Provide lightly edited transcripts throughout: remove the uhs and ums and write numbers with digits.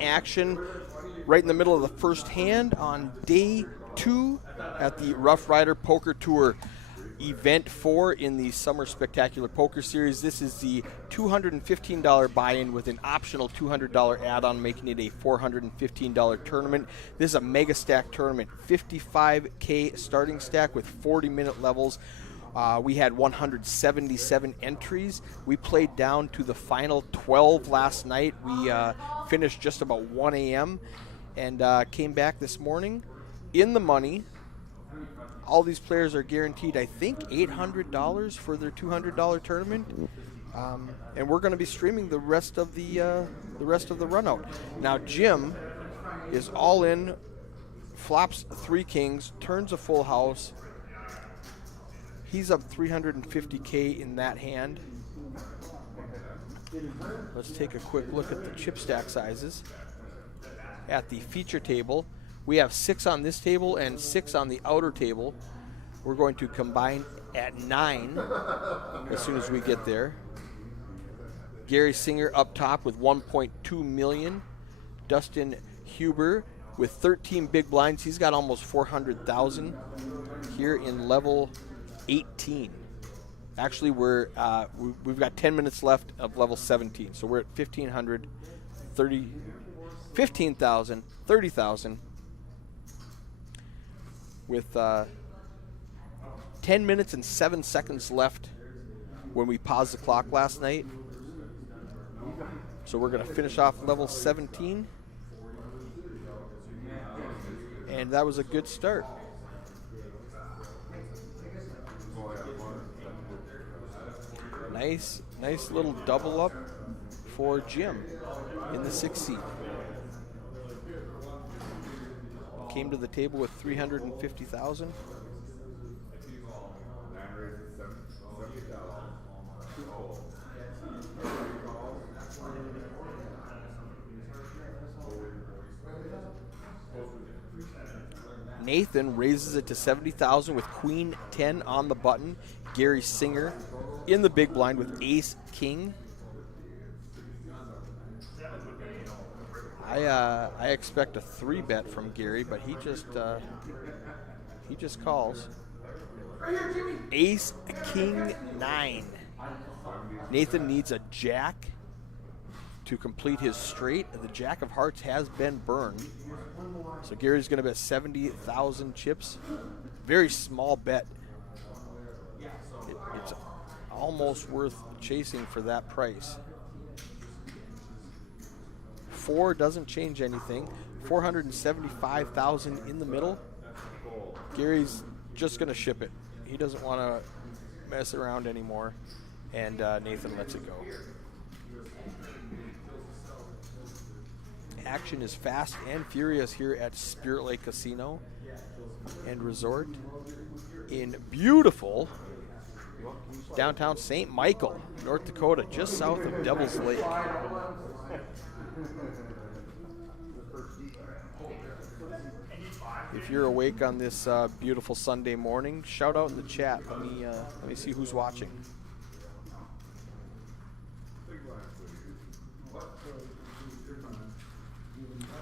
Action right in the middle of the first hand on day 2 at the Roughrider Poker Tour. Event 4 in the Summer Spectacular Poker Series. This is the $215 buy-in with an optional $200 add-on, making it a $415 tournament. This is a mega stack tournament, 55K starting stack with 40-minute levels. We had 177 entries. We played down to the final 12 last night. We finished just about 1 a.m. and came back this morning in the money. All these players are guaranteed, I think, $800 for their $200 tournament, and we're going to be streaming the rest of the run out. Now Jim is all in, flops 3 kings, turns a full house. He's up 350K in that hand. Let's take a quick look at the chip stack sizes. At the feature table, we have 6 on this table and 6 on the outer table. We're going to combine at 9 as soon as we get there. Gary Singer up top with 1.2 million. Dustin Huber with 13 big blinds. He's got almost 400,000 here in level 18. Actually, we've got 10 minutes left of level 17, so we're at 15,000, 30,000 with 10 minutes and 7 seconds left when we paused the clock last night. So we're going to finish off level 17, and that was a good start. Nice little double up for Jim in the 6th seat. Came to the table with 350,000. Nathan raises it to 70,000 with Queen 10 on the button. Gary Singer in the big blind with Ace King. I expect a 3-bet from Gary, but he just calls. Ace King 9. Nathan needs a jack to complete his straight. The Jack of Hearts has been burned, so Gary's going to bet 70,000 chips. Very small bet. It's almost worth chasing for that price. 4 doesn't change anything. 475,000 in the middle. Gary's just going to ship it. He doesn't want to mess around anymore, and Nathan lets it go. Action is fast and furious here at Spirit Lake Casino and Resort in beautiful downtown St. Michael, North Dakota, just south of Devil's Lake. If you're awake on this beautiful Sunday morning, shout out in the chat. Let me see who's watching.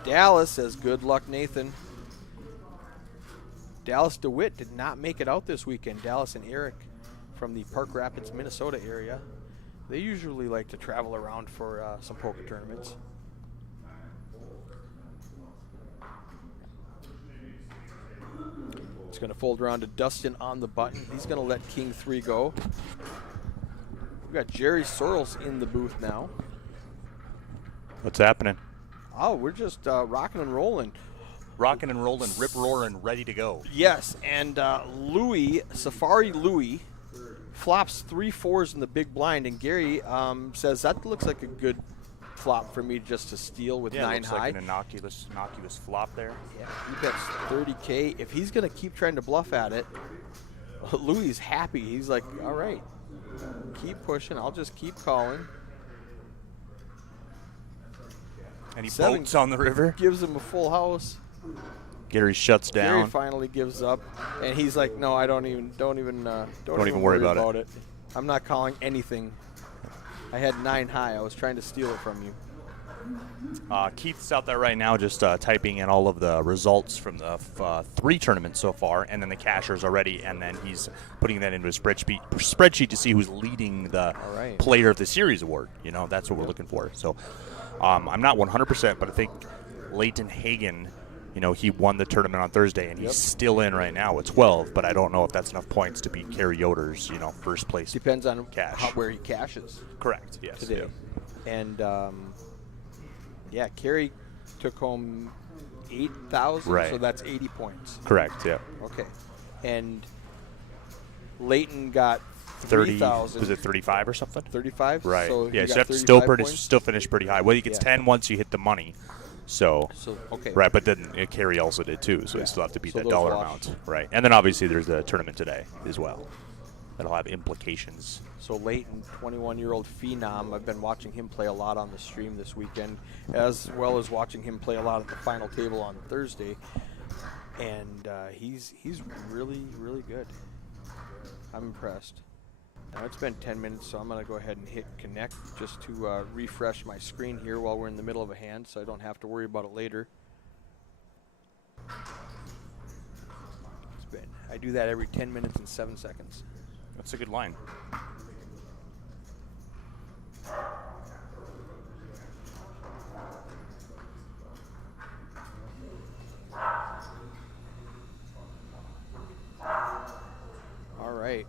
Dallas says, good luck, Nathan. Dallas DeWitt did not make it out this weekend. Dallas and Eric from the Park Rapids, Minnesota area. They usually like to travel around for some poker tournaments. It's going to fold around to Dustin on the button. He's going to let King 3 go. We've got Jerry Sorrells in the booth now. What's happening? Oh, we're just rocking and rolling. Rocking and rolling, rip-roaring, ready to go. Yes, and Safari Louie, flops 3 4s in the big blind, and Gary says that looks like a good flop for me just to steal with 9 looks high. like an innocuous flop there. Yeah, he bets 30K. If he's going to keep trying to bluff at it, Louie's happy. He's like, all right, keep pushing. I'll just keep calling. And he boats on the river. Gives him a full house. Gary shuts down. Gary finally gives up, and he's like, "No, I don't even worry about it. I'm not calling anything. I had 9 high. I was trying to steal it from you." Keith's out there right now just typing in all of the results from the 3 tournaments so far, and then the cashers already, and then he's putting that into a spreadsheet to see who's leading the Player of the Series award. That's what we're looking for. So I'm not 100%, but I think Leighton Hagen, he won the tournament on Thursday, and he's still in right now with 12, but I don't know if that's enough points to beat Kerry Yoder's, first place. Depends on where he cashes. Correct, yes. Today. Yeah. And, Kerry took home 8,000, so that's 80 points. Correct, yeah. Okay. And Leighton got 30,000. Was it 35 or something? 35? Right. So yeah, so you have to still finish pretty high. Well, he gets 10 once you hit the money. So okay. Right, but then Kerry also did too, so you still have to beat that dollar amount. Right. And then obviously there's the tournament today as well. That'll have implications. So Leighton, 21-year-old phenom. I've been watching him play a lot on the stream this weekend, as well as watching him play a lot at the final table on Thursday. And he's really, really good. I'm impressed. Now it's been 10 minutes, so I'm going to go ahead and hit connect just to refresh my screen here while we're in the middle of a hand, so I don't have to worry about it later. I do that every 10 minutes and 7 seconds. That's a good line. All right.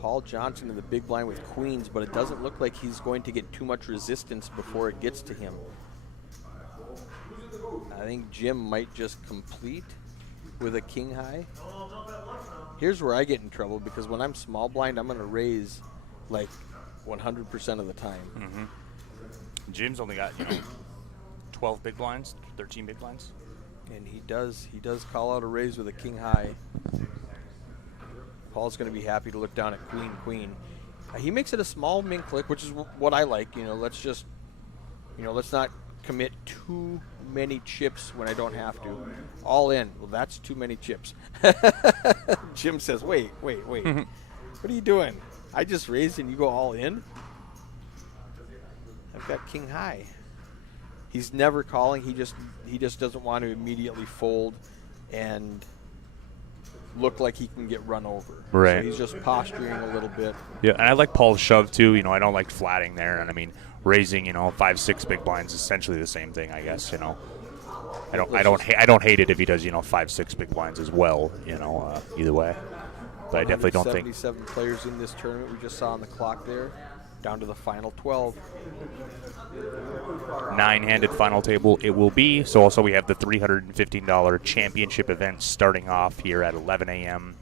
Paul Johnson in the big blind with queens, but it doesn't look like he's going to get too much resistance before it gets to him. I think Jim might just complete with a king high. Here's where I get in trouble, because when I'm small blind, I'm going to raise like 100% of the time. Mm-hmm. Jim's only got 12 big blinds, 13 big blinds, and he does call out a raise with a king high. Paul's going to be happy to look down at queen, queen. He makes it a small min click, which is what I like. Let's not commit too many chips when I don't have to. All in. Well, that's too many chips. Jim says, wait. What are you doing? I just raised and you go all in? I've got king high. He's never calling. He just doesn't want to immediately fold and look like he can get run over. Right. So he's just posturing a little bit. Yeah, and I like Paul's shove too. I don't like flatting there, and I mean raising 5-6 big blinds is essentially the same thing, I guess. I don't hate it if he does 5-6 big blinds as well. Either way, but I definitely don't think 77 players in this tournament. We just saw on the clock there, down to the final 12. 9-handed final table it will be. So also we have the $315 championship event starting off here at 11 a.m.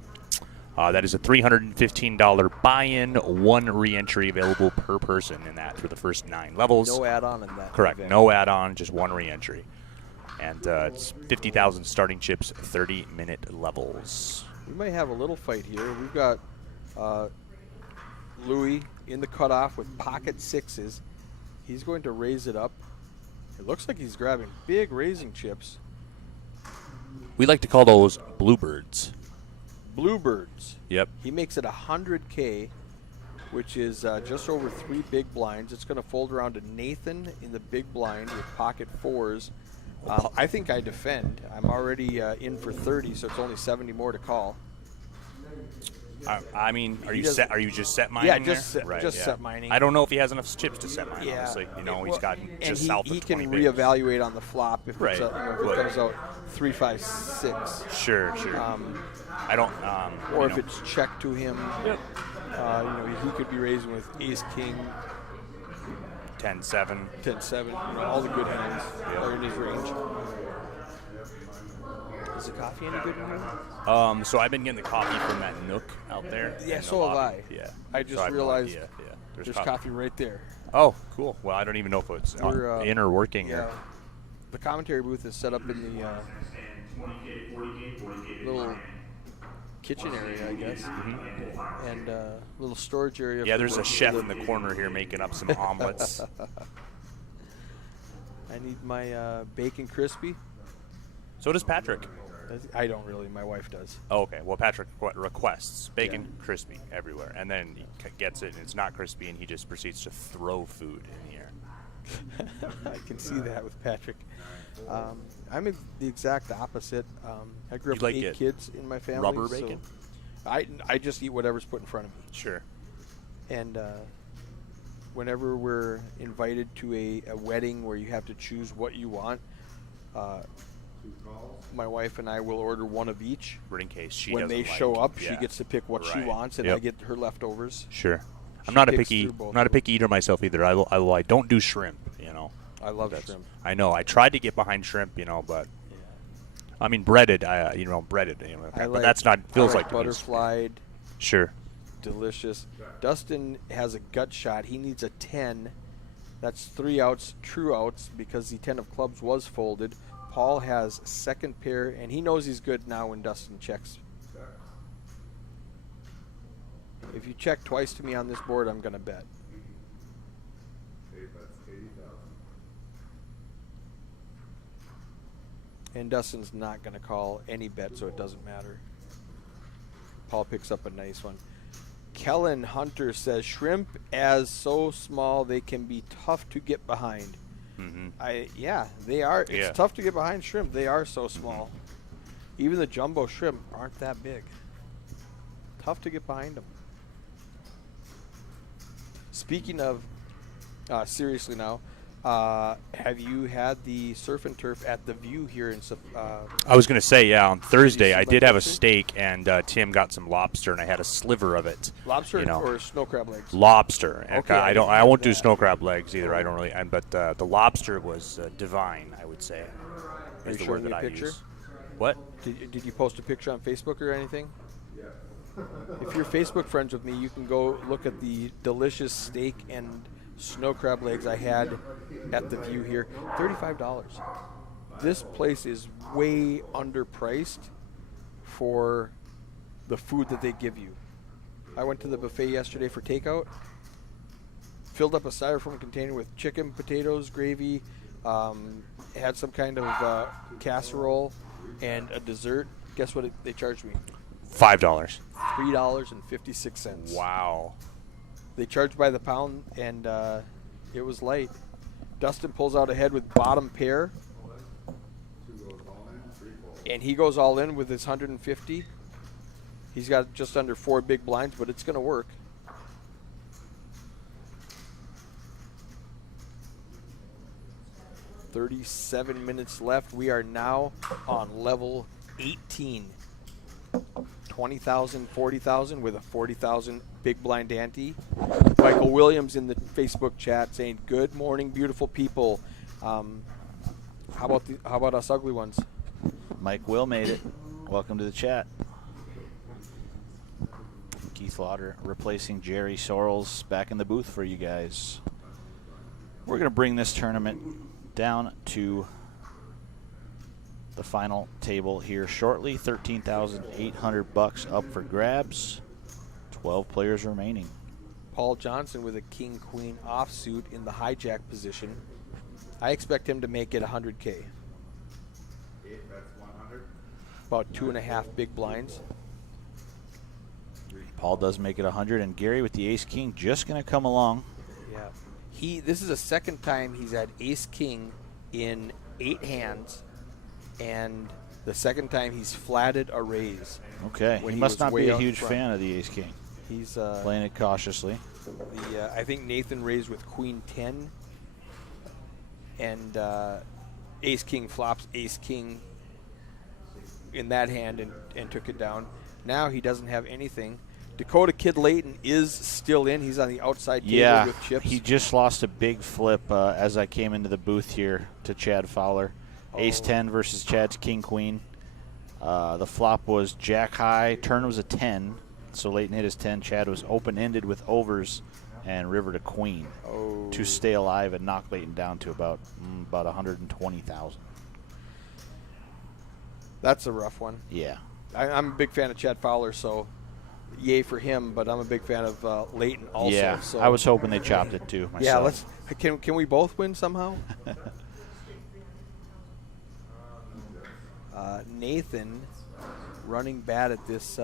That is a $315 buy-in, 1 re-entry available per person in that for the first 9 levels. No add-on in that. Correct. Event. No add-on, just 1 re-entry. And it's 50,000 starting chips, 30-minute levels. We might have a little fight here. We've got Louis in the cutoff with pocket 6s. He's going to raise it up. It looks like he's grabbing big raising chips. We like to call those bluebirds. Bluebirds. Yep. He makes it 100K, which is just over 3 big blinds. It's going to fold around to Nathan in the big blind with pocket 4s. I think I defend. I'm already in for 30, so it's only 70 more to call. I mean, are you just set mining? Yeah, just there? Set mining. I don't know if he has enough chips to set mine. Honestly, he's got just south of 20 he can bigs. reevaluate on the flop if, right. if it comes out 3, 5, 6. Sure. I don't. Or if it's checked to him. Yep. He could be raising with Ace King. 10-7. 10-7. All the good hands are in his range. Is the coffee any good in here? So I've been getting the coffee from that Nook out there. Yeah, so have I. Yeah. I just realized there's coffee right there. Oh, cool. Well, I don't even know if it's in or working. Yeah. The commentary booth is set up in the little kitchen area, I guess, and little storage area. Yeah, there's a chef in the corner here making up some omelets. I need my bacon crispy. So does Patrick. I don't really. My wife does. Oh, okay. Well, Patrick requests bacon crispy everywhere, and then he gets it, and it's not crispy, and he just proceeds to throw food in the air. I can see that with Patrick. I'm the exact opposite. I grew up You like with 8 it kids in my family. rubber so bacon? I just eat whatever's put in front of me. Sure. And whenever we're invited to a wedding where you have to choose what you want, my wife and I will order one of each. But in case she when doesn't they like, show up, yeah. she gets to pick what she Right. wants, and Yep. I get her leftovers. Sure. She I'm not a picks picky through both not a of them. picky eater myself either. I don't do shrimp, you know. I love shrimp. I know. I tried to get behind shrimp, you know, but I mean breaded, breaded, you know, but that's not feels like butterflied. Sure. Delicious. Dustin has a gut shot. He needs a 10. That's 3 outs, true outs, because the 10 of clubs was folded. Paul has second pair, and he knows he's good now when Dustin checks. If you check twice to me on this board, I'm going to bet. And Dustin's not going to call any bet, so it doesn't matter. Paul picks up a nice one. Kellen Hunter says, shrimp as so small they can be tough to get behind. Yeah, they are. It's tough to get behind shrimp. They are so small. Even the jumbo shrimp aren't that big. Tough to get behind them. Speaking of, seriously now, have you had the surf and turf at the View here in? I was going to say, on Thursday I see did my have a picture? steak, and Tim got some lobster, and I had a sliver of it. Lobster you know. or snow crab legs? Lobster. Okay, I didn't I have won't do that. snow crab legs either. I don't really. But the lobster was divine, I would say. Are Is you the word showing me that a I picture? use. What? Did you post a picture on Facebook or anything? If you're Facebook friends with me, you can go look at the delicious steak and snow crab legs I had at the View here. $35. This place is way underpriced for the food that they give you. I went to the buffet yesterday for takeout, filled up a styrofoam container with chicken, potatoes, gravy, had some kind of casserole, and a dessert. Guess what they charged me? $5. $3.56. Wow. They charged by the pound, and it was light. Dustin pulls out ahead with bottom pair, and he goes all in with his 150. He's got just under 4 big blinds, but it's going to work. $37 minutes left. We are now on level 18. 20,000, 40,000 with a 40,000 big blind ante. Michael Williams in the Facebook chat saying, "Good morning, beautiful people." How about us ugly ones? Mike Will made it. Welcome to the chat. Keith Lauder replacing Jerry Sorrells back in the booth for you guys. We're going to bring this tournament down to the final table here shortly. $13,800 up for grabs. 12 players remaining. Paul Johnson with a king-queen offsuit in the hijack position. I expect him to make it 100K. About 2.5 big blinds. Paul does make it 100, and Gary with the ace-king just going to come along. Yeah. This is the second time he's had ace-king in 8 hands, and the second time he's flatted a raise. Okay, when he must was not way be a out huge front. fan of the ace-king. He's Playing it cautiously. I think Nathan raised with queen 10, and ace-king flops ace-king in that hand and took it down. Now he doesn't have anything. Dakota Kid Layton is still in. He's on the outside table with chips. He just lost a big flip as I came into the booth here to Chad Fowler. Ace-10 versus Chad's king-queen. The flop was jack high. Turn was a 10, so Layton hit his 10. Chad was open-ended with overs and river to queen to stay alive and knock Layton down to about 120,000. That's a rough one. Yeah. I'm a big fan of Chad Fowler, so yay for him, but I'm a big fan of Layton also. Yeah, so. I was hoping they chopped it too myself. Yeah, can we both win somehow? Nathan running bad at this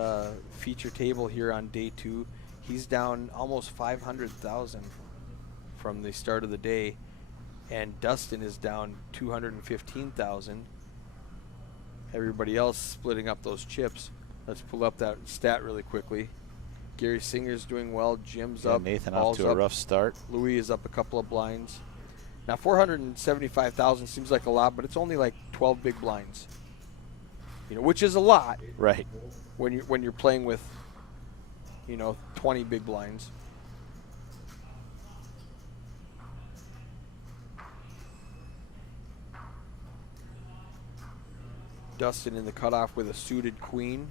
feature table here on day 2. He's down almost 500,000 from the start of the day. and Dustin is down 215,000. Everybody else splitting up those chips. Let's pull up that stat really quickly. Gary Singer's doing well. Jim's up. Nathan Paul's off to a up. rough start. Louis is up a couple of blinds. Now 475,000 seems like a lot, but it's only like 12 big blinds. You know, which is a lot. Right. When you're playing with, you know, 20 big blinds. Dustin in the cutoff with a suited queen.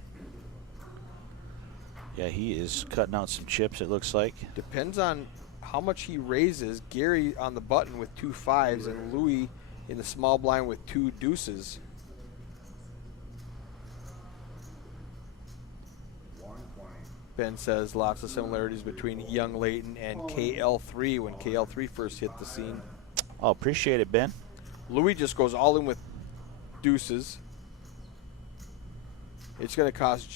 Yeah, he is cutting out some chips, it looks like. Depends on how much he raises. Gary on the button with 2 5s and Louis in the small blind with 2 deuces. Ben says lots of similarities between Young Layton and KL3 when KL3 first hit the scene. Oh, appreciate it, Ben. Louis just goes all in with deuces. It's going to cost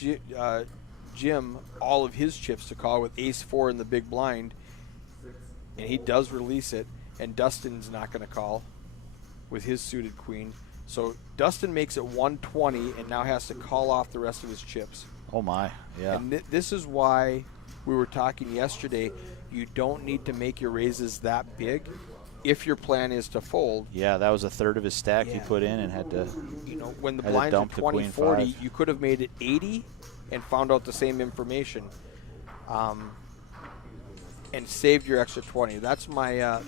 Jim all of his chips to call with ace-4 in the big blind, and he does release it, and Dustin's not going to call with his suited queen. So Dustin makes it 120 and now has to call off the rest of his chips. Oh, my. Yeah. And this is why we were talking yesterday. You don't need to make your raises that big if your plan is to fold. Yeah, that was a third of his stack he put in and had to. You know, when the had to blinds are dump the queen 20-40, five. you could have made it 80 and found out the same information, and saved your extra 20. That's my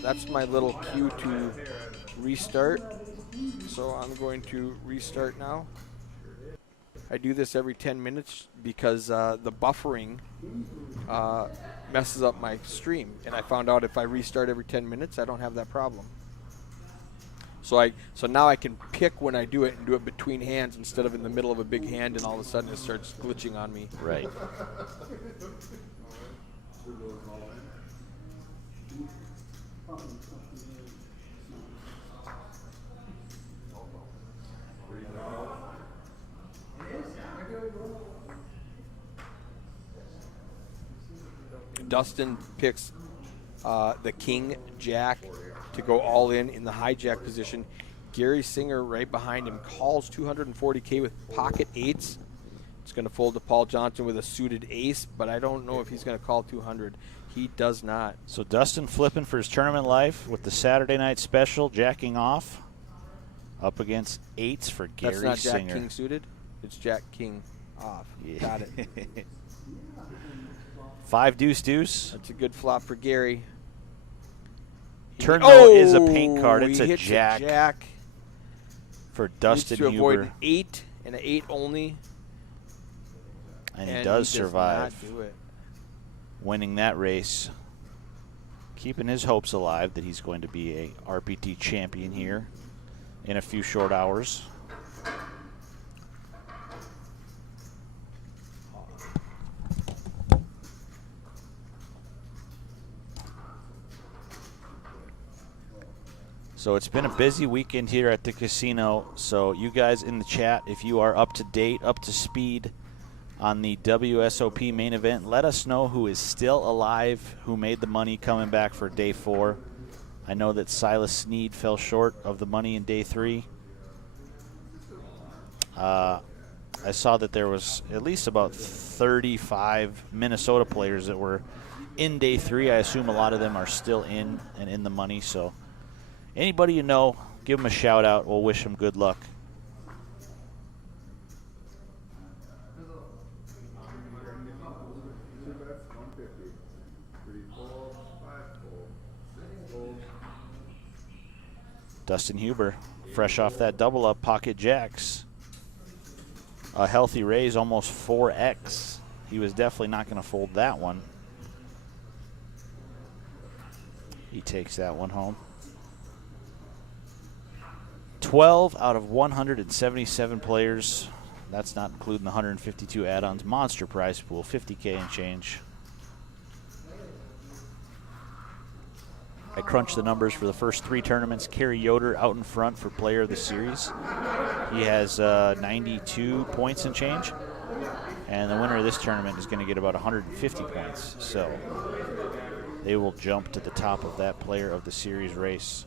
little cue to restart. So I'm going to restart now. I do this every 10 minutes because the buffering messes up my stream. And I found out if I restart every 10 minutes, I don't have that problem. So now I can pick when I do it and do it between hands instead of in the middle of a big hand and all of a sudden it starts glitching on me. Right. Dustin picks the king jack to go all in the hijack position. Gary Singer right behind him calls 240K with pocket eights. It's going to fold to Paul Johnson with a suited ace, but I don't know if he's going to call 200. He does not. So Dustin flipping for his tournament life with the Saturday night special, jacking off, up against eights for Gary Singer. That's not Jack King suited. It's Jack King off. Yeah. Got it. 5 deuce deuce. That's a good flop for Gary. Turn though is a paint card. It's He a hits jack, jack for Dustin to avoid Huber. an 8 and an 8 only. And he does survive, not do it. winning that race, keeping his hopes alive that he's going to be a RPT champion here in a few short hours. So it's been a busy weekend here at the casino. So you guys in the chat, if you are up to date, up to speed on the WSOP main event, let us know who is still alive, who made the money coming back for day 4. I know that Silas Sneed fell short of the money in day 3. I saw that there was at least about 35 Minnesota players that were in day 3. I assume a lot of them are still in and in the money. So anybody you know, give them a shout out. We'll wish them good luck. Dustin Huber, fresh off that double up, pocket jacks. A healthy raise, almost 4x. He was definitely not going to fold that one. He takes that one home. 12 out of 177 players. That's not including the 152 add-ons. Monster prize pool, 50K and change. I crunched the numbers for the first 3 tournaments. Kerry Yoder out in front for player of the series. He has 92 points and change. And the winner of this tournament is going to get about 150 points. So they will jump to the top of that player of the series race.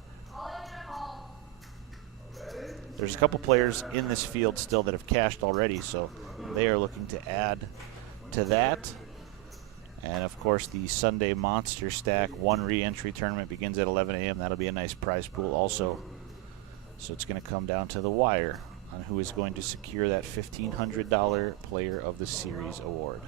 there's a couple players in this field still that have cashed already, so they are looking to add to that. And, of course, the Sunday Monster Stack 1 re-entry tournament begins at 11 a.m. That'll be a nice prize pool also. So it's going to come down to the wire on who is going to secure that $1,500 Player of the Series award.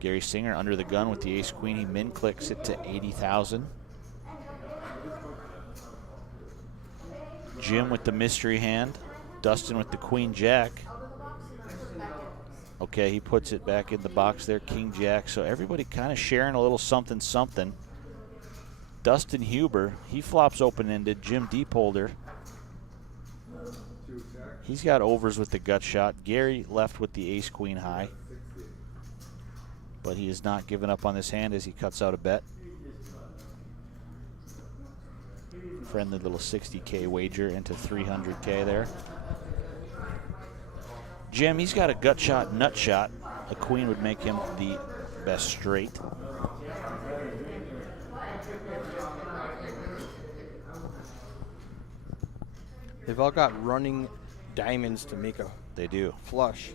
Gary Singer under the gun with the ace-queen. He min-clicks it to 80,000. Jim with the mystery hand. Dustin with the queen-jack. Okay, he puts it back in the box there, king-jack. So everybody kind of sharing a little something-something. Dustin Huber, he flops open-ended. Jim Deepholder, he's got overs with the gut shot. Gary left with the ace-queen high. But he has not given up on this hand as he cuts out a bet. Friendly little 60K wager into 300K there. Jim, he's got a gut shot, nut shot. A queen would make him the best straight. They've all got running diamonds to make a They do. flush.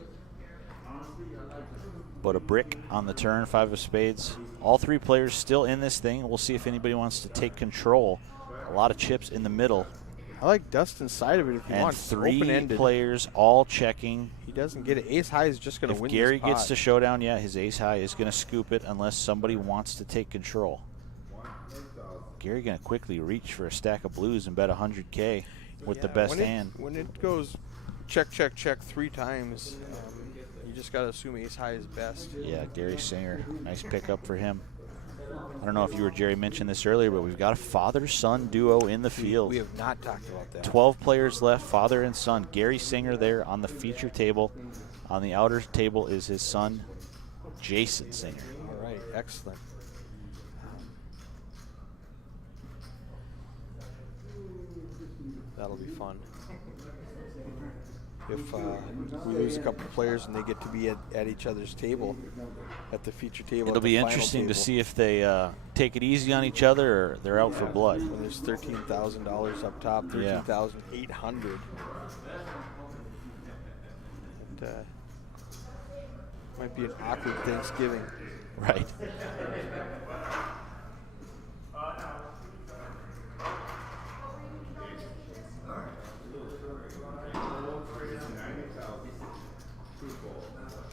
But a brick on the turn, 5 of spades. All 3 players still in this thing. We'll see if anybody wants to take control. A lot of chips in the middle. I like Dustin's side of it if he And wants. 3 Open-ended. players all checking. He doesn't get it. Ace high is just going to If win Gary this pot. gets to showdown, yeah, his ace high is going to scoop it unless somebody wants to take control. Gary going to quickly reach for a stack of blues and bet 100K with the best hand. When it goes check, check, check 3 times, you just got to assume ace high is best. Yeah, Gary Singer, nice pickup for him. I don't know if you or Jerry mentioned this earlier, but we've got a father-son duo in the field. We have not talked about that. 12 players left, father and son. Gary Singer there on the feature table. On the outer table is his son, Jason Singer. All right, excellent. That'll be fun. If we lose a couple of players and they get to be at each other's table, at the feature table. It'll be interesting to see if they take it easy on each other or they're out for blood. When there's $13,000 up top, $13,800. And, might be an awkward Thanksgiving. Right.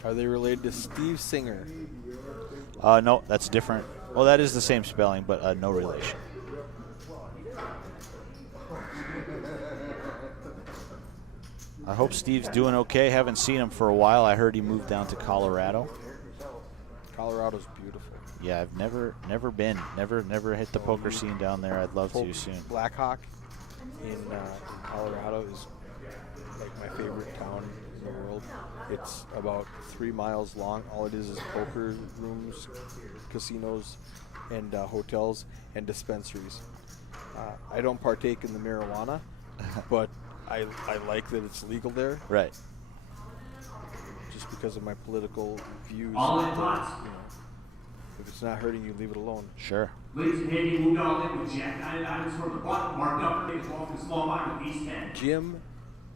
Are they related to Steve Singer? No, that's different. Well, that is the same spelling, but no relation. I hope Steve's doing okay. Haven't seen him for a while. I heard he moved down to Colorado. Colorado's beautiful. Yeah, I've never been. Never hit the poker scene down there. I'd love to soon. Blackhawk in Colorado is like my favorite town in the world. It's about 3 miles long. All it is poker rooms, casinos, and hotels and dispensaries. I don't partake in the marijuana, but I like that it's legal there. Right. Just because of my political views. All in pots. If it's not hurting you, leave it alone. Sure. Ladies and gentlemen, moved all in with Jack 9 diamonds from the button, marked up for the ball from small blind with ace 10. Jim,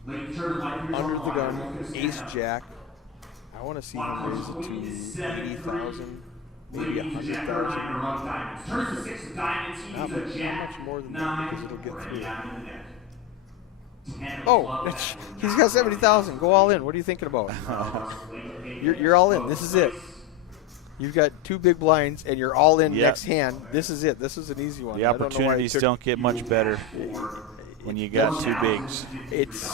Ladies turn the light under the gun, ace jack. I want to see him raise it to 80,000, maybe 100,000. Turns to 6 of diamonds, he Not needs a jack. much more than that 9, because it'll get through. down in the net. 10 of Oh, clubs. he's got 70,000. Go all in. What are you thinking about? You're all in. This is it. You've got 2 big blinds, and you're all in Yep. next hand. This is it. This is an easy one. The I don't know why he opportunities took- don't get much better when you got 2 bigs. It's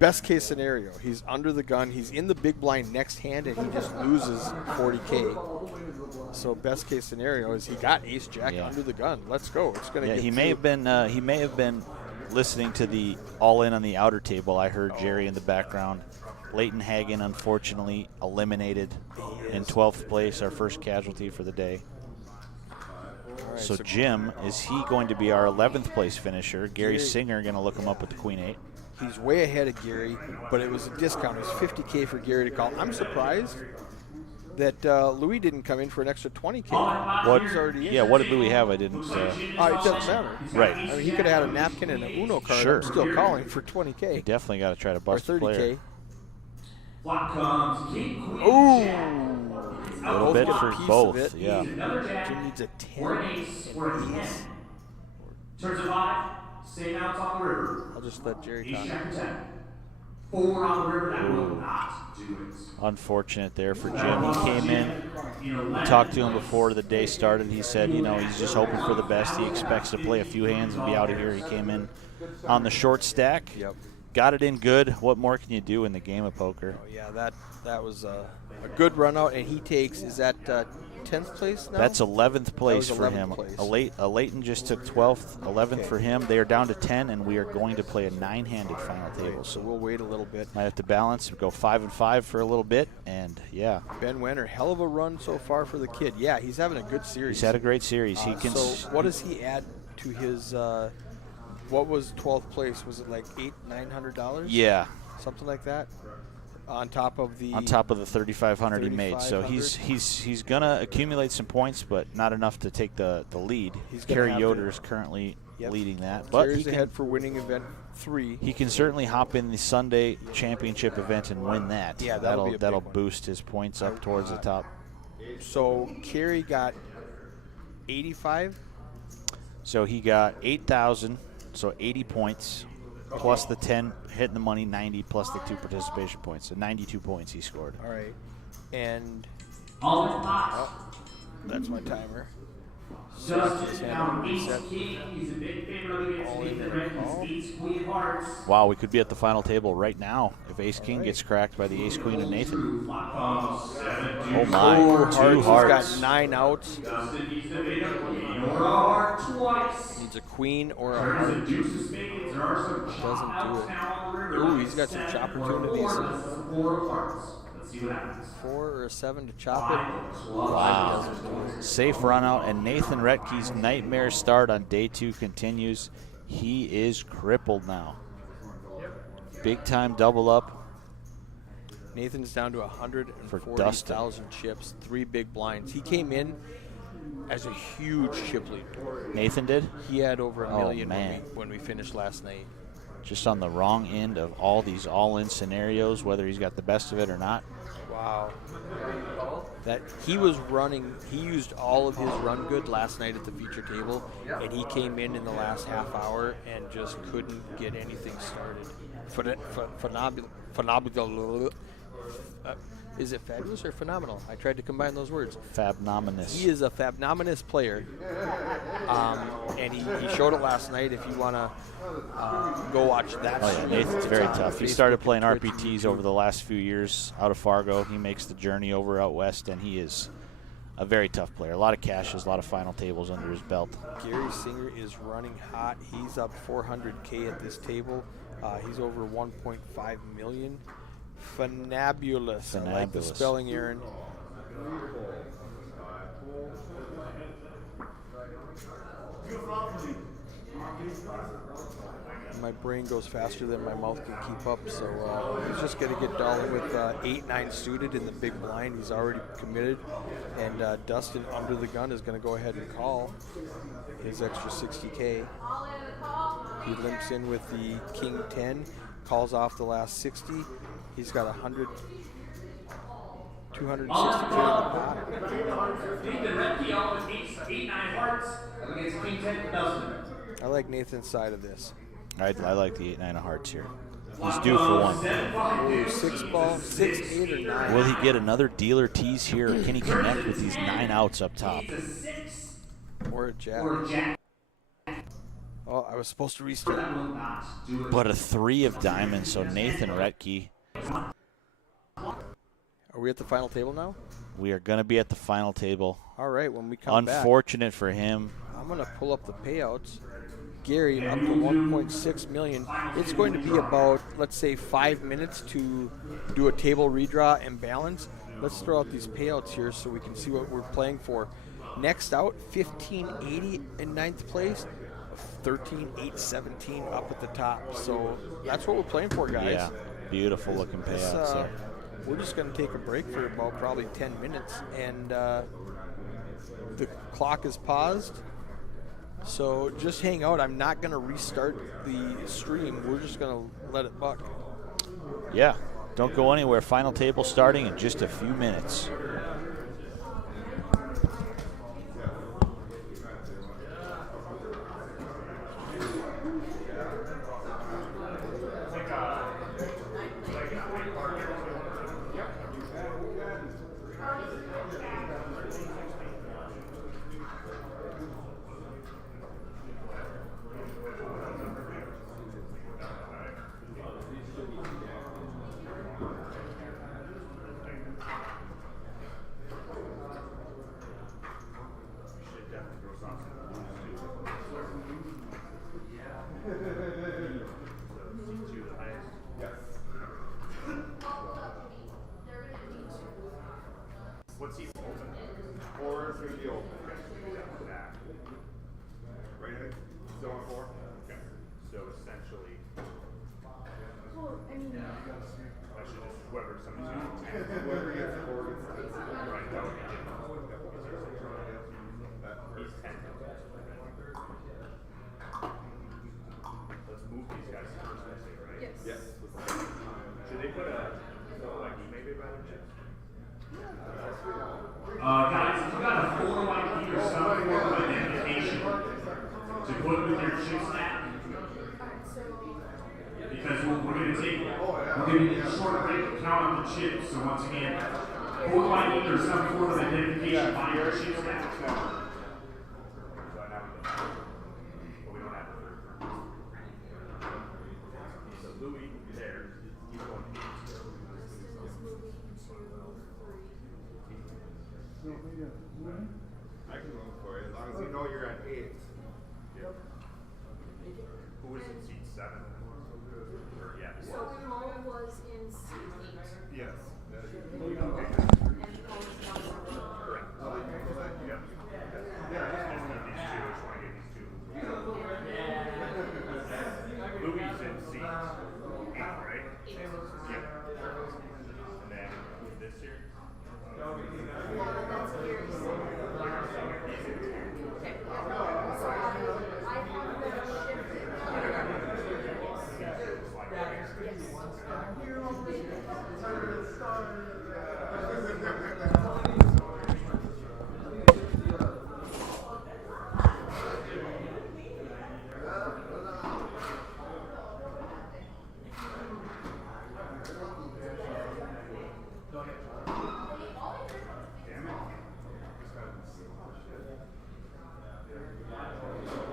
best case scenario. He's under the gun. He's in the big blind next hand, and he just loses 40K. So best case scenario is he got ace jack under the gun. Let's go. It's gonna. Yeah, get he through. may have been listening to the all in on the outer table. I heard Jerry in the background. Leighton Hagen, unfortunately, eliminated in 12th place, our first casualty for the day. All right, so Jim, is he going to be our 11th place finisher? Gary Singer going to look him up with the Queen 8. He's way ahead of Gary, but it was a discount. It was $50K for Gary to call. I'm surprised that Louis didn't come in for an extra $20K. What? He's already in. Yeah, what did Louis have? I didn't. It doesn't matter. Right. I mean, he could have had a napkin and an Uno card. Sure. I'm still calling for $20K. You definitely got to try to Or bust the player. $30K. Flop comes King, Queen, Ooh. Jack. A little bit Both get a for piece of both, it. yeah. Another Jim Jack. needs a 10. Or an ace. Or a 10. Turns to 5. Same outs on the river. I'll just let Jerry Ace talk. Jack or 10. 4 on the river. That will not do it. Unfortunate there for Jim. He came in. We talked to him before the day started. He said, he's just hoping for the best. He expects to play a few hands and be out of here. He came in on the short stack. Yep. Got it in good. What more can you do in the game of poker? Oh, yeah, that was a good run out, and he takes, is that 10th place now? That's 11th place That was for 11th him. place. A Leighton just took 12th, 11th for him. They are down to 10, and we are going to play a 9-handed final table. So we'll wait a little bit. Might have to balance, go 5 and 5 for a little bit, and yeah. Ben Wenner, hell of a run so far for the kid. Yeah, he's having a good series. He's had a great series. He can. So what does he add to his? What was 12th place? Was it like $900? Yeah. Something like that. On top of the. On top of the 3,500 he made, so 3,500. he's gonna accumulate some points, but not enough to take the lead. He's gonna Kerry have Yoder to- is currently Yep. leading that, but Jerry's he ahead can, for winning event 3. he can certainly hop in the Sunday championship event and win that. Yeah, that'll be a big that'll one. boost his points up towards the top. So Kerry got 85. So he got 8,000, so 80 points, plus the 10 hitting the money, 90 plus the 2 participation points, so 92 points he scored. All right, and All in pot. that's my timer. Justin down ace Reset. king. He's a big favorite against All in Nathan and Red. call. He's ace queen of hearts. Wow, we could be at the final table right now if Ace King gets cracked by the Ace Queen and Nathan. Flop comes 7, Oh my, two He's hearts. got 9 outs. Justin needs to make a queen or a heart twice. Needs a queen or a Turns heart. and deuces spades. There are some chop Doesn't do outs it. now on the river. Ooh, like he's got some 7 chop or a opportunities. 4. This is a 4 of hearts. Let's see what happens. 4 or a 7 to chop 5 it. looks Wow. Doesn't do it. Safe run out, and Nathan Retke's nightmare start on day 2 continues. He is crippled now. Big time double up. Nathan's down to Dustin. 140,000 chips, 3 big blinds. He came in as a huge chip lead. Nathan did, He had over a Oh, million man. when we finished last night. just on the wrong end of all these all-in scenarios, whether he's got the best of it or not. Wow. That he was running, he used all of his run good last night at the feature table, and he came in the last half hour and just couldn't get anything started. Phenomenal. Is it fabulous or phenomenal? I tried to combine those words. Fabnominous. He is a fabnominous player, and he showed it last night. If you want to go watch that. Oh yeah, stream, Nathan's it's very on tough. He Facebook started and playing Twitch and RPTs YouTube. over the last few years out of Fargo. He makes the journey over out west, and he is a very tough player. A lot of cashes, a lot of final tables under his belt. Gary Singer is running hot. He's up 400K at this table. He's over 1.5 million. Fanabulous. I like the Fanabulous. spelling, Aaron. My brain goes faster than my mouth can keep up, so he's just going to get Dolly with 8-9 suited in the big blind. He's already committed, and Dustin under the gun is going to go ahead and call his extra 60K. He limps in with the King 10, calls off the last 60. He's got 260K in the pot. Nathan Redkey out with ace 8-9 hearts against King 10 for Dustin. I like Nathan's side of this. I like the 8-9 of hearts here. He's due for one. Ooh, 6 ball, 6, 8, or 9. Will he get another dealer tease here, or can he connect with these 9 outs up top? It's a 6 Or a jack. or a jack. Oh, I was supposed to restart. That will not do it. But a 3 of diamonds, so Nathan Retke. Are we at the final table now? We are going to be at the final table. All right, when we come back, Unfortunate for him. I'm going to pull up the payouts. Gary up to 1.6 million. It's going to be about, let's say, 5 minutes to do a table redraw and balance. Let's throw out these payouts here so we can see what we're playing for. Next out, 1580 in ninth place, 13,817 up at the top. So that's what we're playing for, guys. Yeah, beautiful looking payouts there. We're just going to take a break for about probably 10 minutes, and the clock is paused. So just hang out. I'm not going to restart the stream. We're just going to let it buck. Yeah, don't go anywhere. Final table starting in just a few minutes. What's he open? 4 is going to be open. Right in zone 4? Okay. So essentially, Well, I mean, I should just, whoever somebody's using 10. Whoever gets 4 gets 10. Right, that would be different. He's 10. Let's move these guys first, I say, right? yes. Yes. Should they put a, like, maybe rather chips? Guys, if you got a 4 white key or some form of identification to put with your chip stack, because we're going to take a short break to count up the chips. So once again, 4 white key or some form of identification by your chip stack. So now we go. But we don't have the third turn. So Louis there, he's going to I can move for you as long as you know you're at 8. Yep. Who was in seat 7? Or, yeah. So Paul was in seat 8. Yes. And Paul was down there. Correct. Yep. Yeah, I just need these 2. I just want to get these 2. Louis in seat 8, right? 8. Yep. And then who's this here? That's here. He's in 10. Okay. So I have them shifted.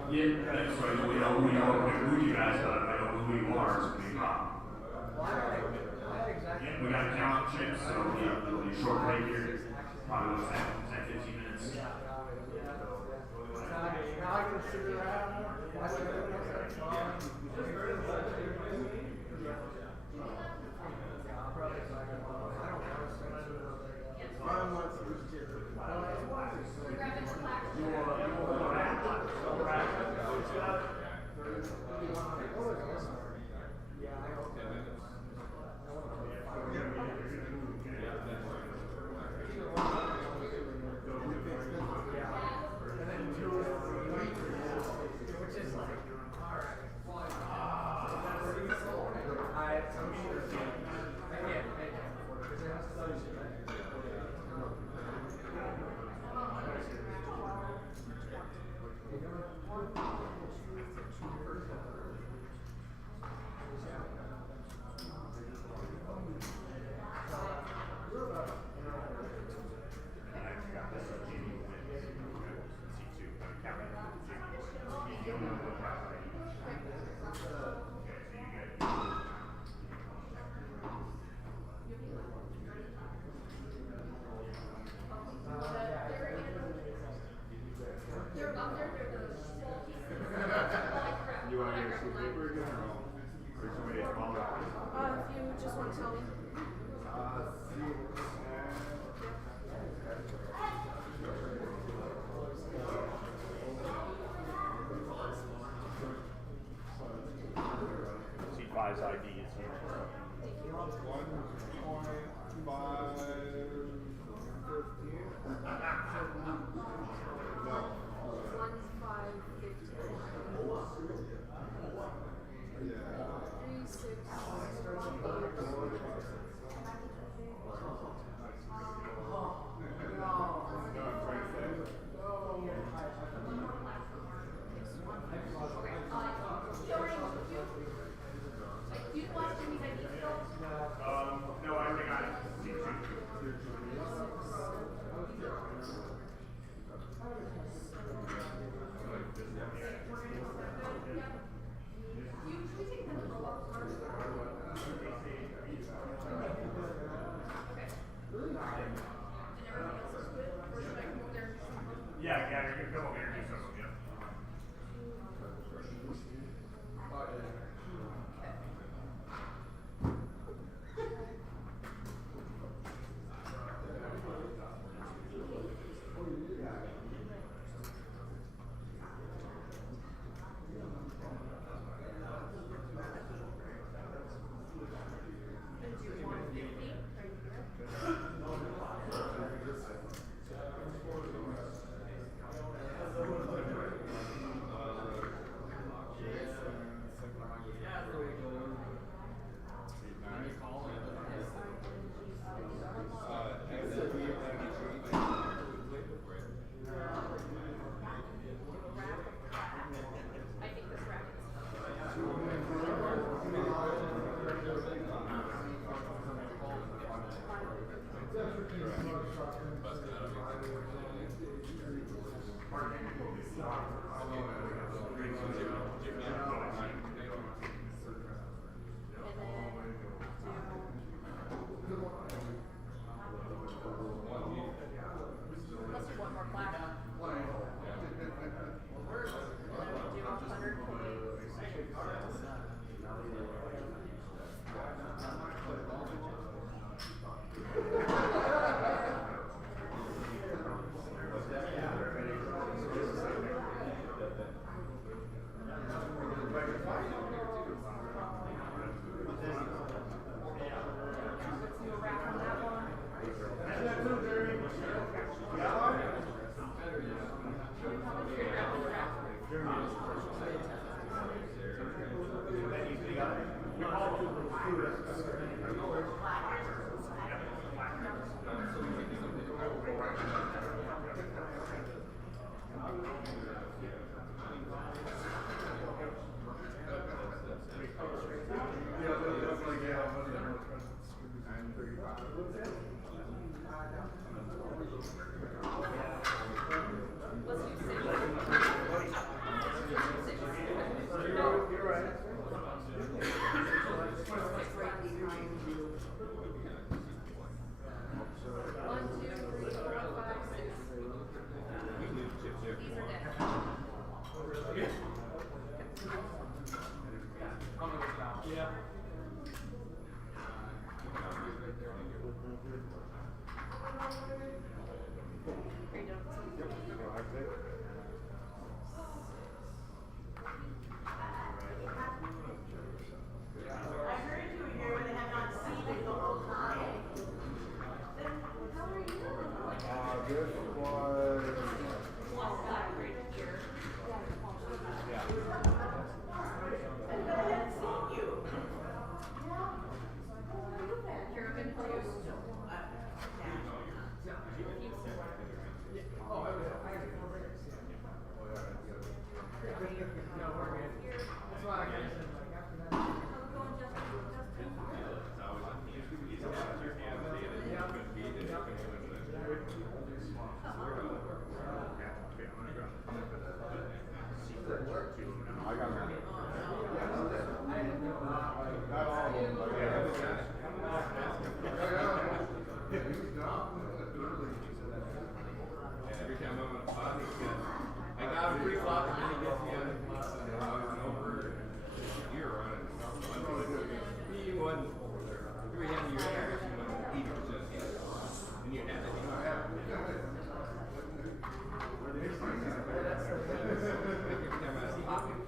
Yeah, that's right. We know who you guys are. I know who you are. It's going to be a problem. Yeah, we got to count up chips, so it'll be a short break here. Probably 10, 15 minutes. You want to get a sheet of paper again or somebody to follow up? If you just want to tell me. size IDs.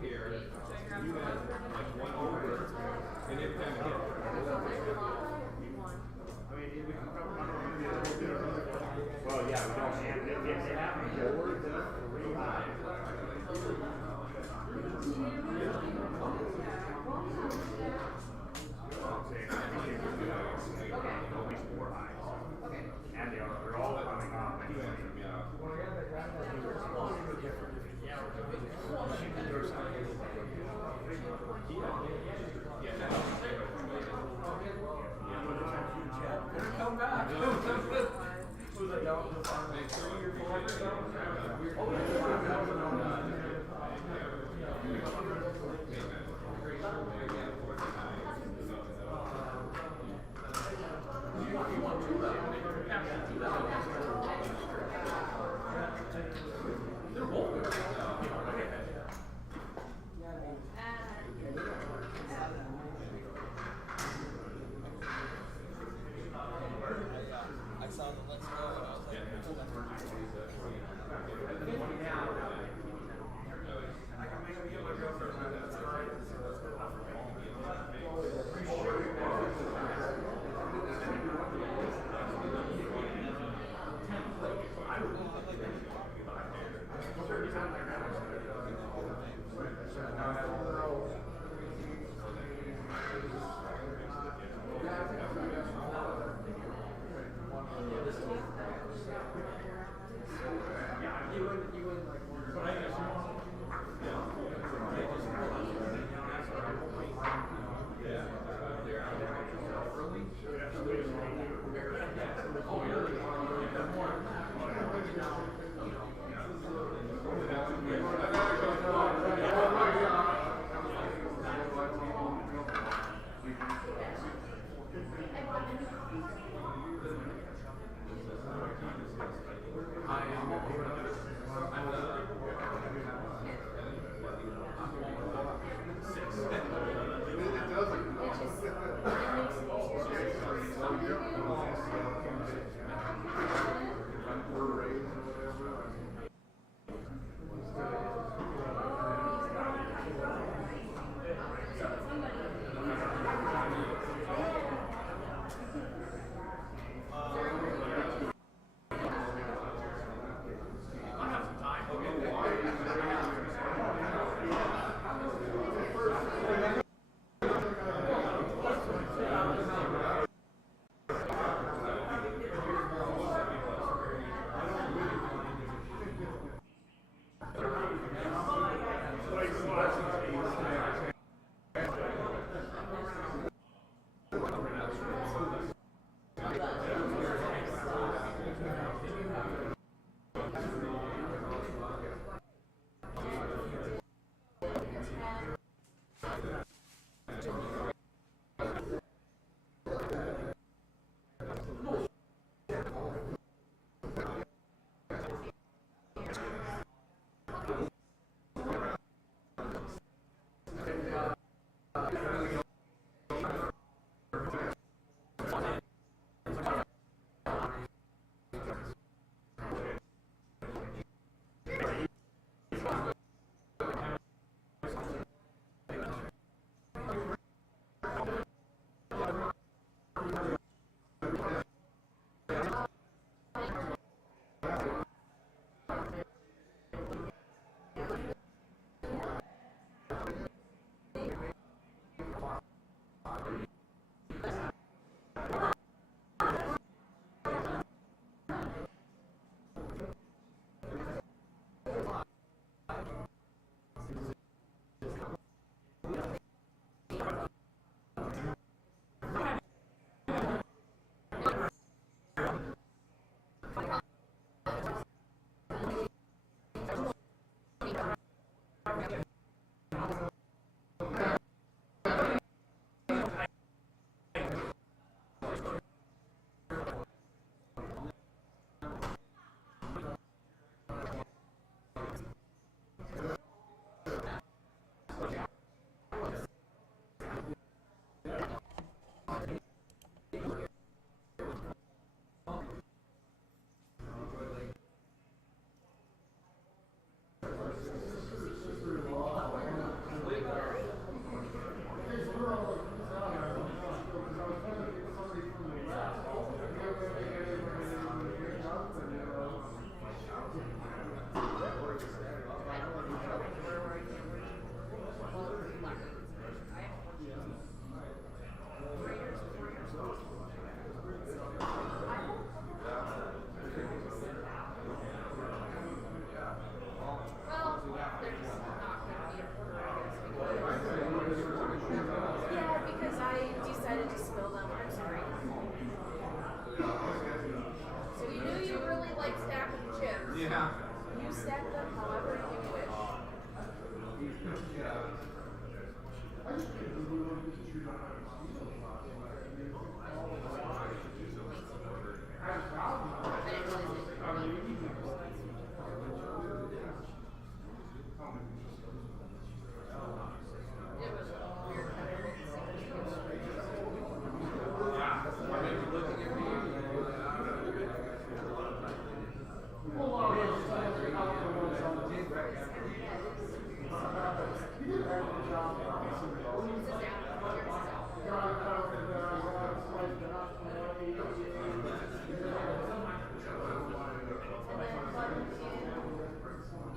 'Cause And they're all coming off. Come back.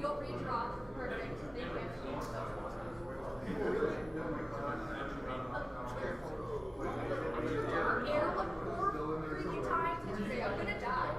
You'll redraw. Perfect. Thank you. Air like 4 freaking times today. I'm gonna die.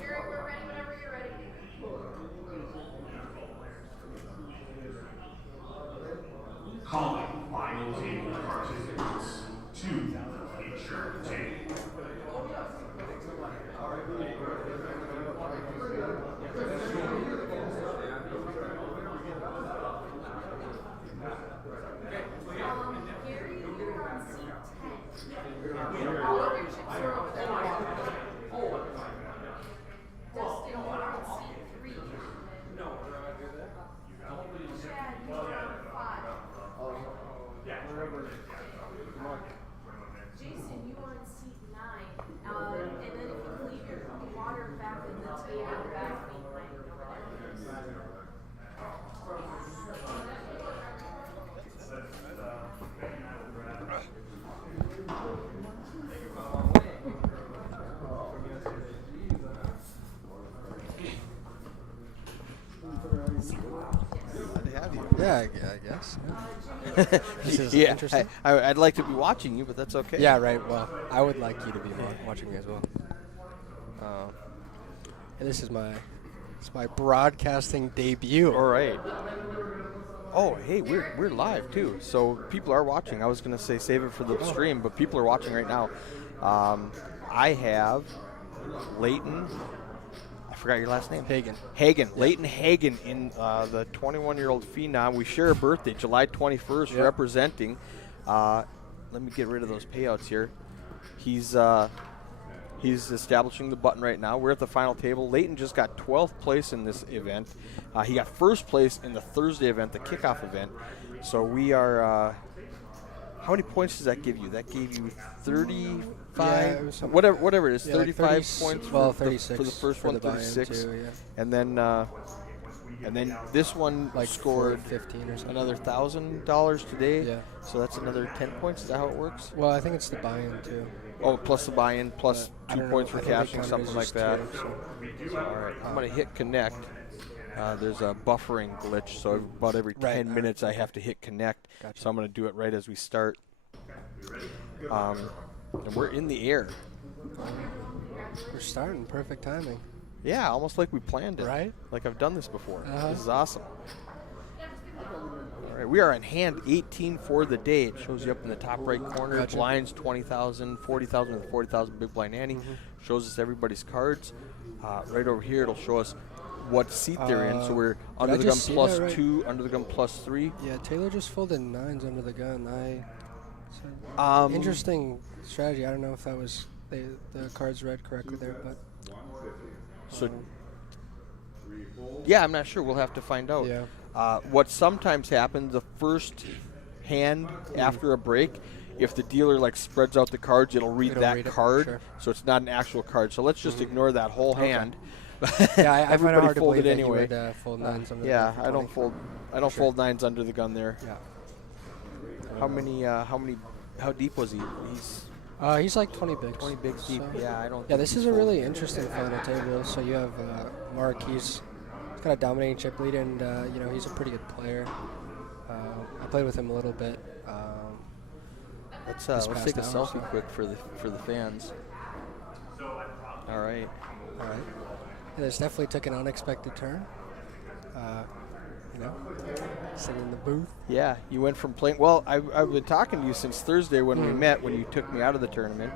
Eric, we're ready whenever you're ready. Calling final table participants to the picture table. Gary, you're on seat 10. All of your chips are over there. Dustin, you're on seat 3. Chad, you're on 5. Jason, you are in seat 9. And then if you leave your water back in the table back behind over there. Glad to have you. Yeah, I guess. This is Yeah, interesting. I'd like to be watching you, but that's okay. Yeah, right. Well, I would like you to be watching me as well. And this is my broadcasting debut. All right. Oh, hey, we're live too, so people are watching. I was gonna say save it for the stream, but people are watching right now. I have Leighton. I forgot your last name. Hagen. Leighton Hagen in the 21-year-old phenom. We share a birthday, July 21st, representing. Let me get rid of those payouts here. He's establishing the button right now. We're at the final table. Leighton just got 12th place in this event. He got first place in the Thursday event, the kickoff event. So we are. How many points does that give you? That gave you 35. Yeah, whatever it is, yeah, 35 like 30, points well, for 36 the first for one, the buy-in 36, too, yeah. and then this one Like scored 15 or something. another $1,000 today. Yeah. So that's another 10 points. Is that how it works? Well, I think it's the buy-in too. Oh, plus the buy-in, plus I 2 don't points know. for I think they cashing, counted something as like just that. two, All right, I'm going to hit connect. There's a buffering glitch, so about every 10 minutes I have to hit connect. Gotcha. So I'm going to do it right as we start. And we're in the air. We're starting. Perfect timing. Yeah, almost like we planned it. Right? Like I've done this before. Uh-huh. This is awesome. All right, we are on hand 18 for the day. It shows you up in the top right corner. Gotcha. Blinds 20,000, 40,000, and 40,000 big blind ante. Shows us everybody's cards. Right over here, it'll show us what seat they're in. So we're under I the gun just see plus that right? 2, under the gun plus 3. Yeah, Taylor just folded 9s under the gun. Um, Interesting strategy. I don't know if that was the cards read correctly there, but So, yeah, I'm not sure. We'll have to find out. Yeah. What sometimes happens, the first hand after a break, if the dealer like spreads out the cards, it'll read It'll that read it, card. sure. So it's not an actual card. So let's just ignore that whole hand. yeah, I find it Everybody hard to folded believe anyway. that he would fold 9s under the Yeah, gun. for I don't 20. fold. I don't Sure. fold 9s under the gun there. Yeah. How many? How deep was he? He's He's like 20 bigs. 20 bigs deep. So- Yeah, I don't. Yeah, think this he's is a folding. really interesting final table. So you have Mark. He's got a dominating chip lead, and he's a pretty good player. I played with him a little bit. Let's this take a past hour, selfie so- quick for the fans. All right. All right. Yeah, this definitely took an unexpected turn. Sitting in the booth. Yeah, you went from playing. Well, I've been talking to you since Thursday when we met, when you took me out of the tournament.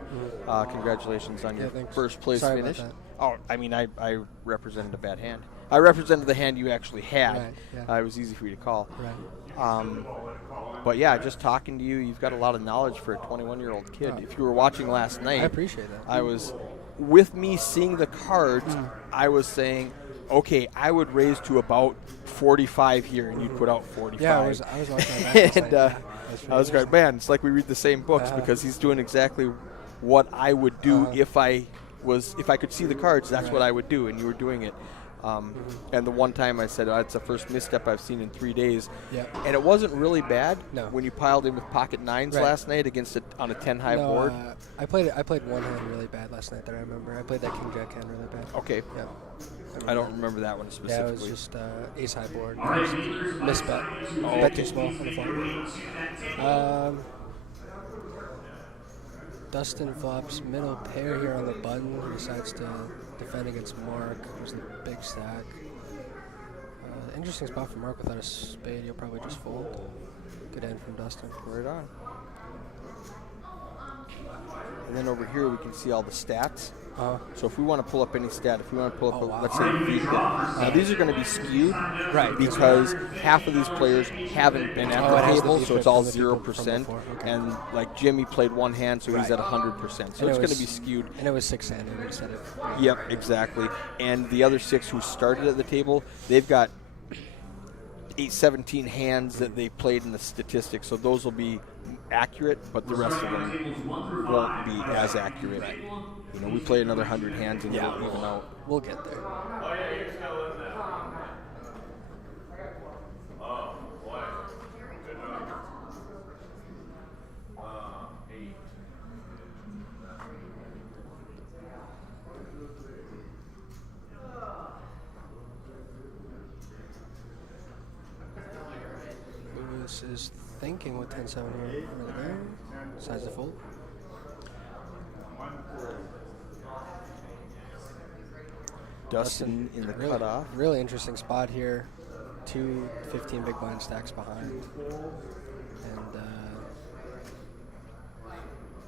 Congratulations on your thanks. first place Sorry about finish. that. Oh, I mean, I represented a bad hand. I represented the hand you actually had. Right, yeah. It was easy for you to call. Right. But yeah, just talking to you, you've got a lot of knowledge for a 21-year-old kid. Oh. If you were watching last night, I appreciate that. I was, with me seeing the cards, I was saying, okay, I would raise to about 45 here, and you'd put out 45. Yeah, I was watching that. And I was going, man, it's like we read the same books because he's doing exactly what I would do if I could see the cards. That's what I would do, and you were doing it. And the one time I said, it's the first misstep I've seen in 3 days. Yep. And it wasn't really bad No. when you piled in with pocket nines last night against on a 10-high board. I played one hand really bad last night that I remember. I played that king jack hand really bad. Okay. Yeah. I don't remember that one Yeah, specifically. it was just ace high board. Misbet. Bet too small on the flop. Dustin flops middle pair here on the button. He decides to defend against Mark. There's the big stack. Interesting spot for Mark without a spade. He'll probably just fold. Good end from Dustin. Right on. And then over here we can see all the stats. So if we want to pull up any stat, if we want to pull up, let's say, now these are going to be skewed, Right, because half of these players haven't been at the it has table, the so it's all people from 0%. before, okay. And like Jimmy played one hand, so he's Right. at 100%. So And it's it going to was- be skewed. And it was 6-handed instead of. Yep, exactly. And the other 6 who started at the table, they've got 17 hands that they played in the statistics, so those will be accurate, but the rest of them won't be as accurate. You know, we play another 100 hands and it'll even out. We'll get there. Lewis is thinking with 10-7 here. Over the guy. Decides to fold. Dustin in the cutoff. Really interesting spot here. 2 15 big blind stacks behind. And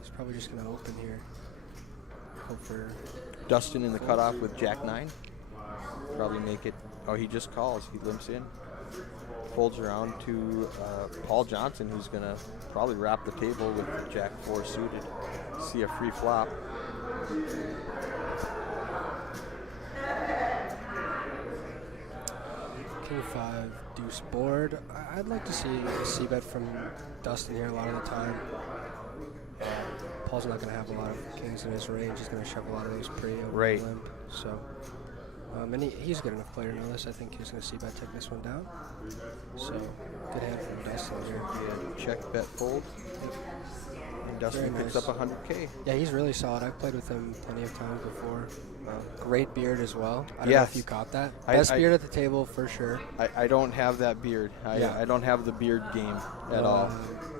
he's probably just going to open here. Hope for. Dustin in the cutoff with Jack 9. Probably make it. Oh, he just calls. He limps in. Folds around to Paul Johnson, who's going to probably wrap the table with Jack 4 suited. See a free flop. King 5 deuce board. I'd like to see a c-bet from Dustin here a lot of the time. Paul's not going to have a lot of kings in his range. He's going to shove a lot of these pre over Right. the limp. So, and he's a good enough player to know this. I think he's going to c-bet take this one down. So, good hand from Dustin here. Yeah, check, bet, fold. And Dustin Very picks nice. up 100K. Yeah, he's really solid. I've played with him plenty of times before. Great beard as well. I don't know Yes. if you caught that. I- Best I- beard at the table for sure. I don't have that beard. I don't have the beard game at all.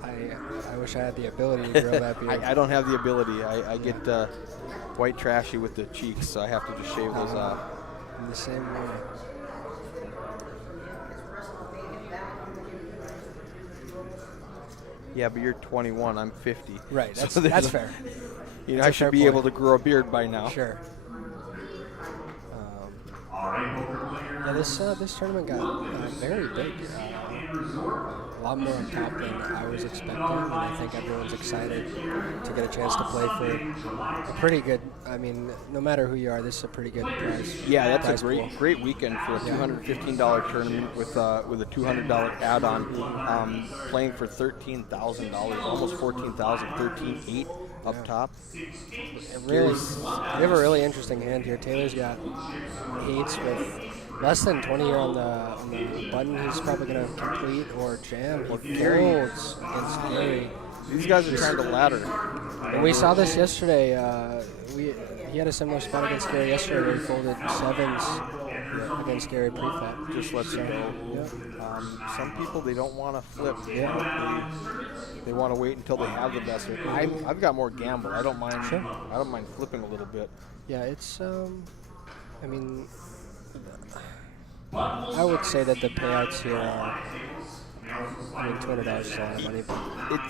I wish I had the ability to grow that beard. I don't have the ability. I get white trashy with the cheeks, so I have to just shave those off. In the same way. Yeah, but you're 21. I'm 50. Right, So that's there's a- fair. You know, That's I a should fair be point. able to grow a beard by now. Sure. All right, poker player. Yeah, this tournament got very big. A lot more on top than I was expecting, and I think everyone's excited to get a chance to play for a pretty good. I mean, no matter who you are, this is a pretty good prize. Yeah, that's prize a great pool. great weekend for a $215 tournament with a $200 add-on, playing for $13,000, almost $14,000, $13,800 up top. We have a really interesting hand here. Taylor's got 8s with less than 20 here on the button. He's probably going to complete or jam. He folds against Gary. These guys are trying to ladder. And we saw this yesterday. He had a similar spot against Gary yesterday where he folded sevens against Gary pre-flop. Just lets it go. Yeah. Some people, they don't want to flip. Yeah. They want to wait until they have the best. I've got more gamble. I don't mind. Sure. I don't mind flipping a little bit. Yeah, it's I mean, I would say that the payouts here are, I mean, $200 is a lot of money, but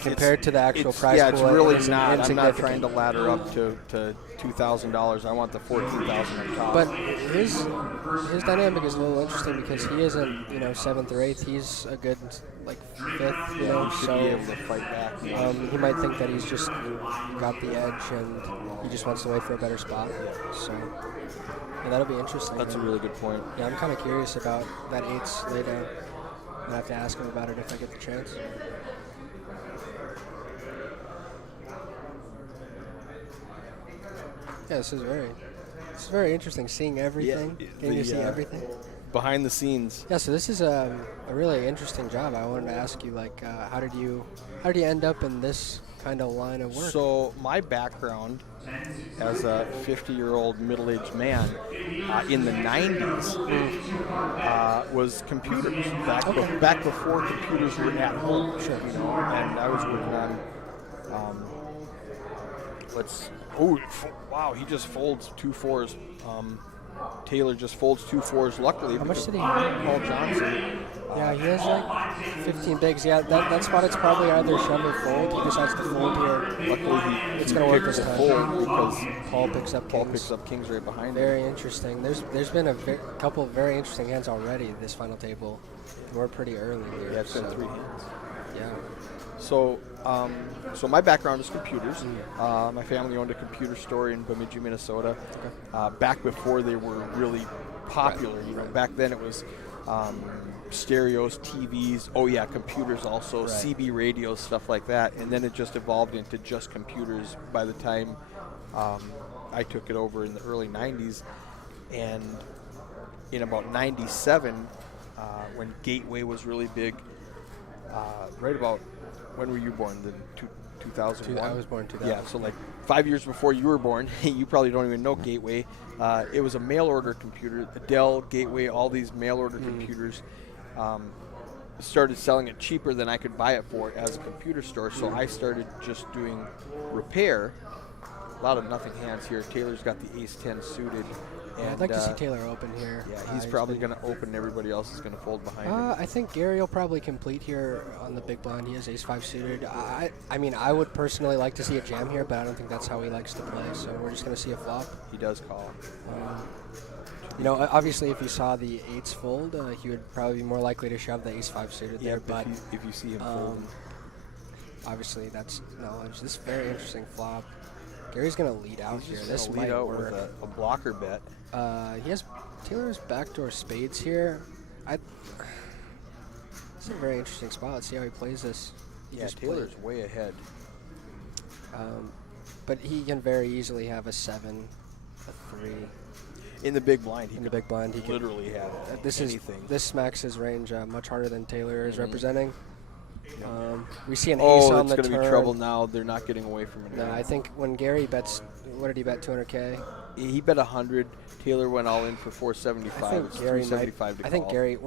compared to the actual prize yeah, pool, it's really it's not. I'm not insignificant. trying to ladder up to $2,000. I want the $14,000 on top. But his dynamic is a little interesting because he isn't, 7th or 8th. He's a good, 5th, he should so be able to fight back. he might think that he's just got the edge and he just wants to wait for a better spot. So, yeah, that'll be interesting. That's a really good point. Yeah, I'm kind of curious about that 8's laydown. I'll have to ask him about it if I get the chance. Yeah, this is very interesting. Seeing everything, getting to see everything. Behind the scenes. Yeah, so this is a really interesting job. I wanted to ask you, how did you end up in this kind of line of work? So my background as a 50-year-old middle-aged man in the 90s was computers. Back before computers were at home, and I was working on wow, he just folds 2 4s. Taylor just folds 2 4s. Luckily, how much did he have? Paul Johnson. Yeah, he has 15 bigs. Yeah, that spot it's probably either shove or fold. He decides to fold here. Luckily, it's going to work this time. Fold because Paul picks up kings. Right behind him. Very interesting. There's been a couple of very interesting hands already this final table. We're pretty early here. Yeah, it's been 3 hands. Yeah. So my background is computers. My family owned a computer store in Bemidji, Minnesota. Okay. Back before they were really popular, back then it was stereos, TVs. Oh yeah, computers also, CB radios, stuff like that. And then it just evolved into just computers by the time I took it over in the early 90s. And in about 97, when Gateway was really big, right about. When were you born? 2001? I was born in 2000. Yeah, so 5 years before you were born. You probably don't even know Gateway. It was a mail order computer. Dell, Gateway, all these mail order computers started selling it cheaper than I could buy it for as a computer store. So I started just doing repair. A lot of nothing hands here. Taylor's got the ace 10 suited. Yeah, I'd like to see Taylor open here. Yeah, he's probably going to open. Everybody else is going to fold behind him. I think Gary will probably complete here on the big blind. He has ace 5 suited. I mean, I would personally like to see a jam here, but I don't think that's how he likes to play. So we're just going to see a flop. He does call. Obviously, if you saw the 8s fold, he would probably be more likely to shove the ace 5 suited there. But if you see him fold, obviously that's knowledge. This is a very interesting flop. Gary's going to lead out here. This might work. With a blocker bet. Taylor's backdoor spades here. It's a very interesting spot. Let's see how he plays this. Taylor's way ahead. But he can very easily have a 7, a 3. In the big blind, he can literally have anything. This smacks his range much harder than Taylor is representing. We see an ace on the turn. Oh, it's going to be trouble now. They're not getting away from it. No, I think when Gary bets, what did he bet, 200K? He bet 100. Taylor went all in for 475. I think it's Gary 375 to call. I think Gary,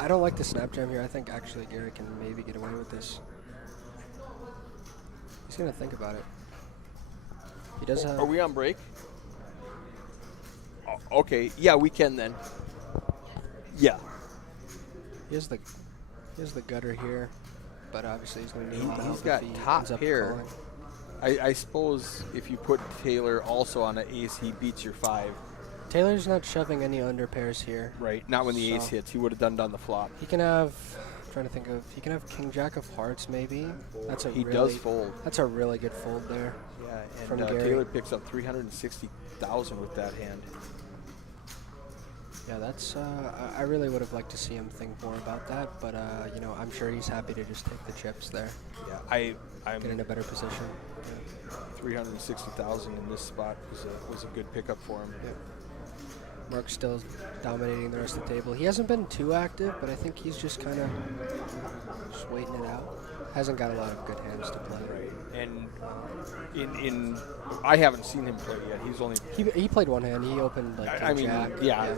I don't like the snap jam here. I think actually Gary can maybe get away with this. He's going to think about it. He does have. Are we on break? Oh, okay. Yeah, we can then. Yeah. He has the gutter here, but obviously he's going to need help. He's got top pair. I suppose if you put Taylor also on an ace, he beats your 5. Taylor's not shoving any under pairs here. Right. Not when the ace hits. He would have done the flop. He can have. I'm trying to think of. He can have King Jack of Hearts maybe. He does fold. That's a really good fold there. Yeah. And from Gary. Taylor picks up 360,000 with that hand. Yeah, that's. I really would have liked to see him think more about that, but I'm sure he's happy to just take the chips there. Yeah, I'm get in a better position. Yeah. 360,000 in this spot was a good pickup for him. Yeah. Mark's still dominating the rest of the table. He hasn't been too active, but I think he's just kind of just waiting it out. hasn't got a lot of good hands to play. And I haven't seen him play yet. He's only. He played one hand. He opened like I mean, jack. yeah.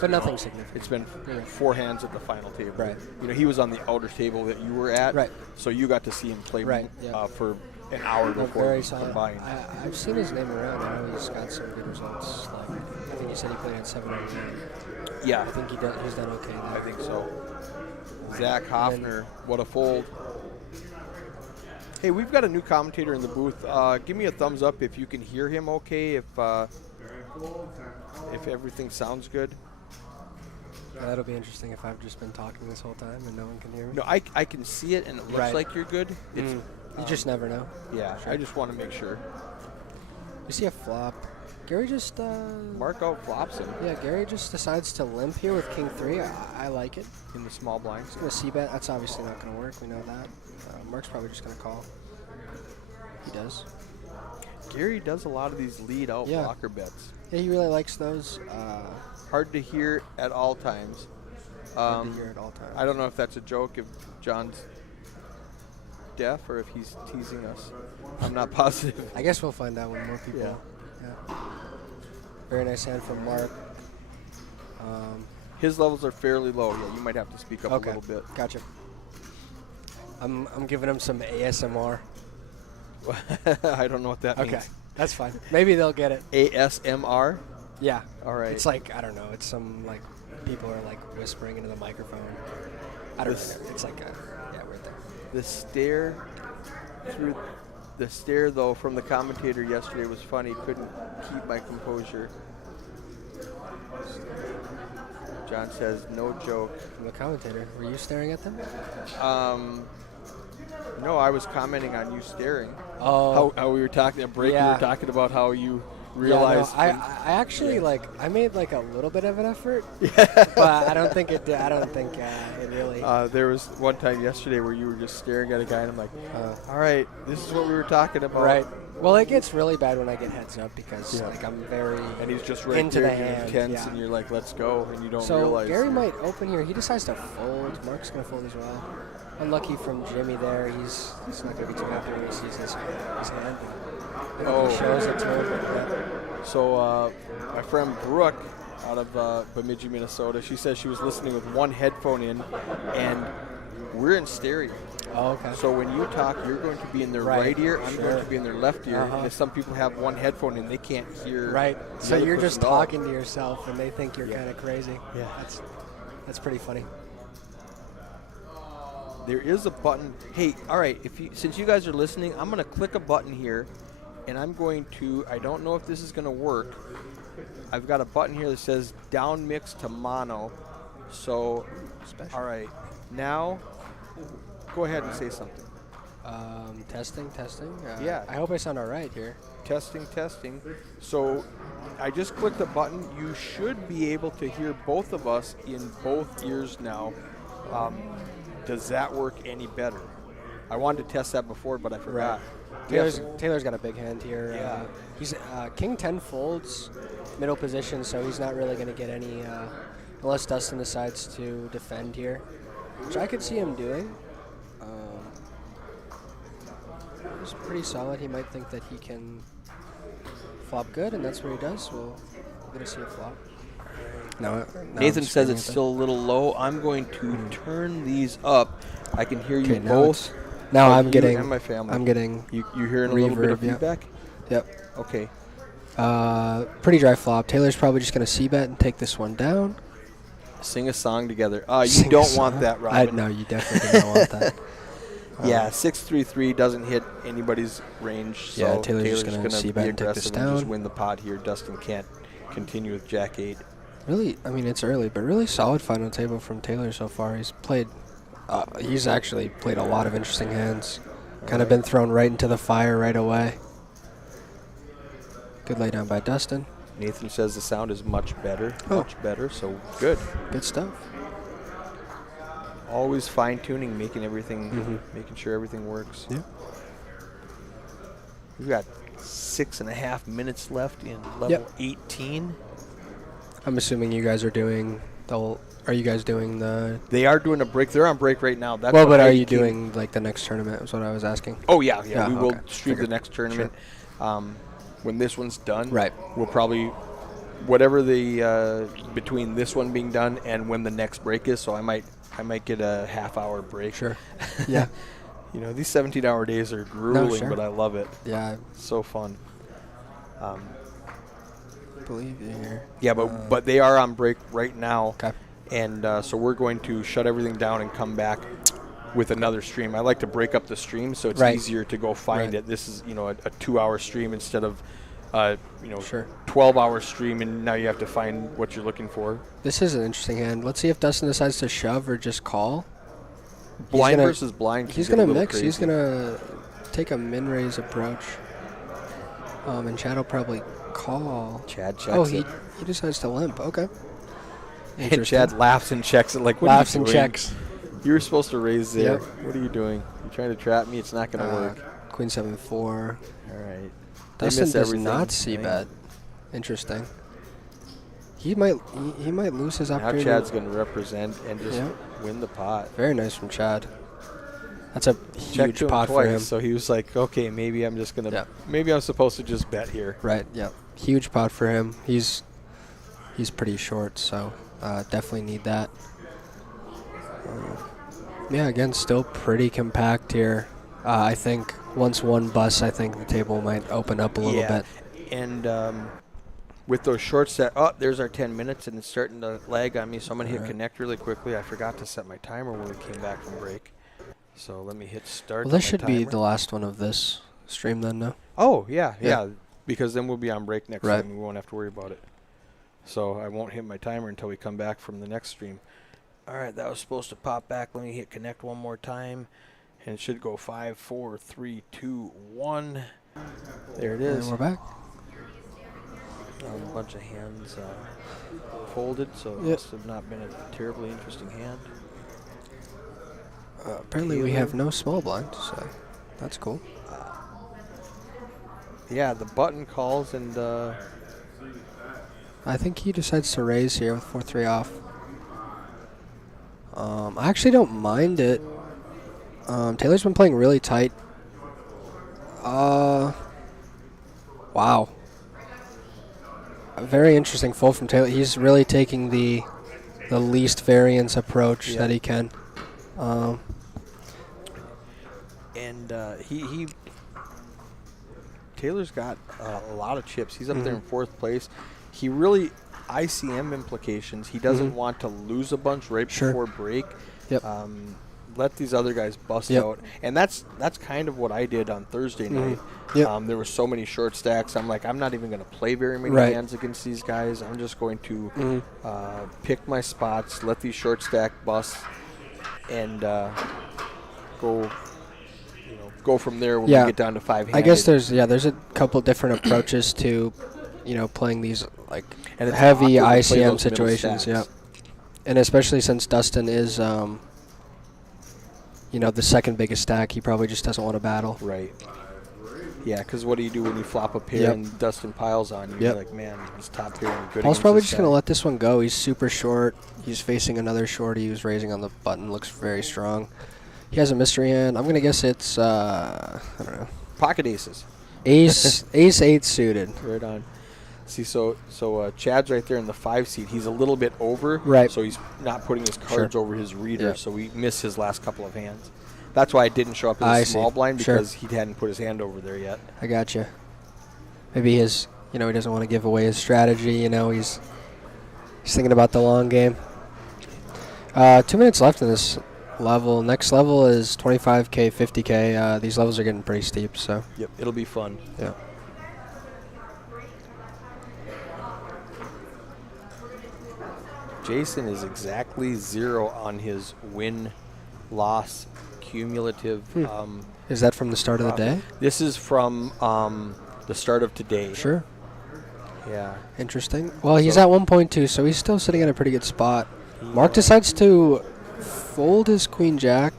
But nothing significant. It's been 4 hands at the final table. Right. You know, he was on the outer table that you were at. Right. So you got to see him play Right, yeah. for an hour before Very we solid. combined. I've seen his name around. I know he's got some good results. Like I think he said he played at 7. Yeah. I think he's done okay there. I think so. Zach Hoffner, what a fold. Hey, we've got a new commentator in the booth. Give me a thumbs up if you can hear him okay, if everything sounds good. Yeah, that'll be interesting if I've just been talking this whole time and no one can hear me. No, I can see it and it looks Right. like you're good. It's, You just never know. yeah, Sure. I just want to make sure. You see a flop. Gary just Mark out flops him yeah, Gary just decides to limp here with king 3. I like it. in the small blinds. He's going to c-bet. That's obviously not going to work. We know that. Mark's probably just going to call. He does. Gary does a lot of these lead out Yeah. blocker bets. Yeah, he really likes those. Hard to hear at all times. Hard to hear at all times. I don't know if that's a joke, if John's deaf or if he's teasing us. I'm not positive. I guess we'll find out when more people. Yeah. Yeah. Very nice hand from Mark. His levels are fairly low. Yeah, you might have to speak up Okay. a little bit. Gotcha. I'm giving him some ASMR. I don't know what that Okay, means. that's fine. Maybe they'll get it. ASMR? Yeah. All right. It's like, I don't know. It's some like people are like whispering into the microphone. I don't know. It's like yeah, we're there. The stare though from the commentator yesterday was funny. Couldn't keep my composure. John says no joke. From the commentator, were you staring at them? No, I was commenting on you staring. Oh. How we were talking at break. Yeah. We were talking about how you Yeah, realized. no, I actually I made like a little bit of an effort, but I don't think it did. I don't think it really. There was one time yesterday where you were just staring at a guy, and I'm like, all right, this is what we were talking about. Right. Well, it gets really bad when I get heads up because like I'm very And he's just right into there the getting hand. tense, Yeah. and you're like, let's go, and you don't So realize. Gary might open here. He decides to fold. Mark's going to fold as well. Unlucky from Jimmy there. He's not going to be too happy when he sees his hand. He shows it to him. Yeah. So my friend Brooke out of Bemidji, Minnesota, she says she was listening with one headphone in, and we're in stereo. Oh, okay. So when you talk, you're going to be in their right ear, I'm going to be in their left ear. And if some people have one headphone in, they can't hear. Right. the So other you're just person at all. talking to yourself, and they think you're kind of crazy. Yeah. That's pretty funny. There is a button. Hey, all right. Since you guys are listening, I'm going to click a button here, and I'm going to. I don't know if this is going to work. I've got a button here that says down mix to mono. So, all right. Now, go ahead and say something. Testing. Yeah. I hope I sound all right here. Testing. So I just clicked the button. You should be able to hear both of us in both ears now. Does that work any better? I wanted to test that before, but I forgot. Taylor's got a big hand here. Yeah. He's King 10 folds, middle position, so he's not really going to get any, unless Dustin decides to defend here, which I could see him doing. He's pretty solid. He might think that he can flop good, and that's what he does. We're going to see a flop. Nathan says it's still a little low. I'm going to turn these up. I can hear you both. Now Both I'm you getting. and my family. I'm getting. You're hearing a little bit of reverb, yeah. feedback? Yep. Okay. Pretty dry flop. Taylor's probably just going to c-bet and take this one down. Sing a song together. You Sing a don't want song. that, Robin. No, you definitely do not want that. Yeah, 6-3-3 doesn't hit anybody's range. So Yeah, Taylor's just gonna gonna c-bet be and take this aggressive and just down. win the pot here. Dustin can't continue with Jack 8. Really, I mean, it's early, but really solid final table from Taylor so far. He's actually played a lot of interesting hands. Kind of been thrown right into the fire right away. Good lay down by Dustin. Nathan says the sound is much better. Oh. Much better, so good. Good stuff. Always fine-tuning, making sure everything works. Yeah. We've got 6.5 minutes left in level Yep. 18. I'm assuming you guys are doing Are you guys doing the? They are doing a break. They're on break right now. That's Well, what but I are you came- doing like the next tournament? Is what I was asking. Oh yeah. Yeah, We will okay. stream the Figured. next tournament. When this one's done, Right. We'll probably whatever the between this one being done and when the next break is. So I might get a half-hour break. Sure. Yeah. You know, these 17-hour days are grueling, sure. but I love it. Yeah. So fun. I believe you here. Yeah, but they are on break right now. Okay. And so we're going to shut everything down and come back with another stream. I like to break up the stream so it's Right. easier to go find Right. it. This is, a 2-hour stream instead of, Sure. 12-hour stream, and now you have to find what you're looking for. This is an interesting hand. Let's see if Dustin decides to shove or just call. Blind gonna- versus blind. He's can going get to a mix. little He's crazy. going to take a min-raise approach. And Chad will probably call. Chad checks Oh, it. he decides to limp. Okay. And Interesting. Chad laughs and checks it like, what Laughs are you and doing? checks. You were supposed to raise there. Yep. What are you doing? You're trying to trap me? It's not going to work. Queen 7-4. All right. They Dustin miss does everything. not see bet. Interesting. He might lose his Now opportunity. Chad's going to represent and just Yeah. win the pot. Very nice from Chad. That's a Checked huge to him pot twice, for him. so he was like, okay, maybe I'm just going to, Yeah. maybe I'm supposed to just bet here. Right. Yeah. Huge pot for him. He's pretty short, so definitely need that. Yeah. Again, still pretty compact here. I think once one busts, I think the table might open up a little Yeah. bit. And with those short set, there's our 10 minutes, and it's starting to lag on me, so I'm going to hit Alright. connect really quickly. I forgot to set my timer when we came back from break. So let me hit start. Well, on this my should be timer. the last one of this stream then, no? Oh, yeah, Yeah. because then we'll be on break next Right. time. We won't have to worry about it. So I won't hit my timer until we come back from the next stream. All right, that was supposed to pop back. Let me hit connect one more time. And it should go 5, 4, 3, 2, 1. There it is. And we're back. A bunch of hands folded, so it Yep. must have not been a terribly interesting hand. Apparently we have no small blind, so that's cool. Yeah, the button calls, and I think he decides to raise here with 4-3 off. I actually don't mind it. Taylor's been playing really tight. Wow. A very interesting fold from Taylor. He's really taking the least variance approach Yeah. that he can. and he Taylor's got a lot of chips. He's up there in 4th place. He really ICM implications. He doesn't want to lose a bunch right Sure. before break. Yep. Let these other guys bust Yep. out, and that's kind of what I did on Thursday night. Yep. There were so many short stacks. I'm like, I'm not even going to play very many Right. hands against these guys. I'm just going to pick my spots, let these short stack bust, and go from there when Yeah. we get down to 5-handed. I guess there's a couple different approaches to, playing these like And it's heavy awkward to play ICM those middle situations. Yeah, stacks. and especially since Dustin is, the second biggest stack, he probably just doesn't want to battle. Right. Yeah, because what do you do when you flop a pair Yep. and Dustin piles on you? Yep. You're like, man, this top pair is good. Paul's against probably this just going to guy." let this one go. He's super short. He's facing another short. He was raising on the button. Looks very strong. He has a mystery hand. I'm going to guess it's, I don't know, Pocket aces. ace 8 suited. Right on. See, so Chad's right there in the 5 seat. He's a little bit over. Right. So he's not putting his cards Sure. over his reader, Yeah. so we missed his last couple of hands. That's why I didn't show up I as a small see. blind, Sure. because he hadn't put his hand over there yet. I gotcha. Maybe his, he doesn't want to give away his strategy. He's thinking about the long game. 2 minutes left in this level. Next level is 25K, 50K. These levels are getting pretty steep, so Yep, it'll be fun. yeah. Jason is exactly 0 on his win-loss cumulative. Is that from the start of the day? This is from the start of today. Sure. Yeah. Interesting. Well, he's at 1.2, so he's still sitting in a pretty good spot. Mark decides to fold his queen jack.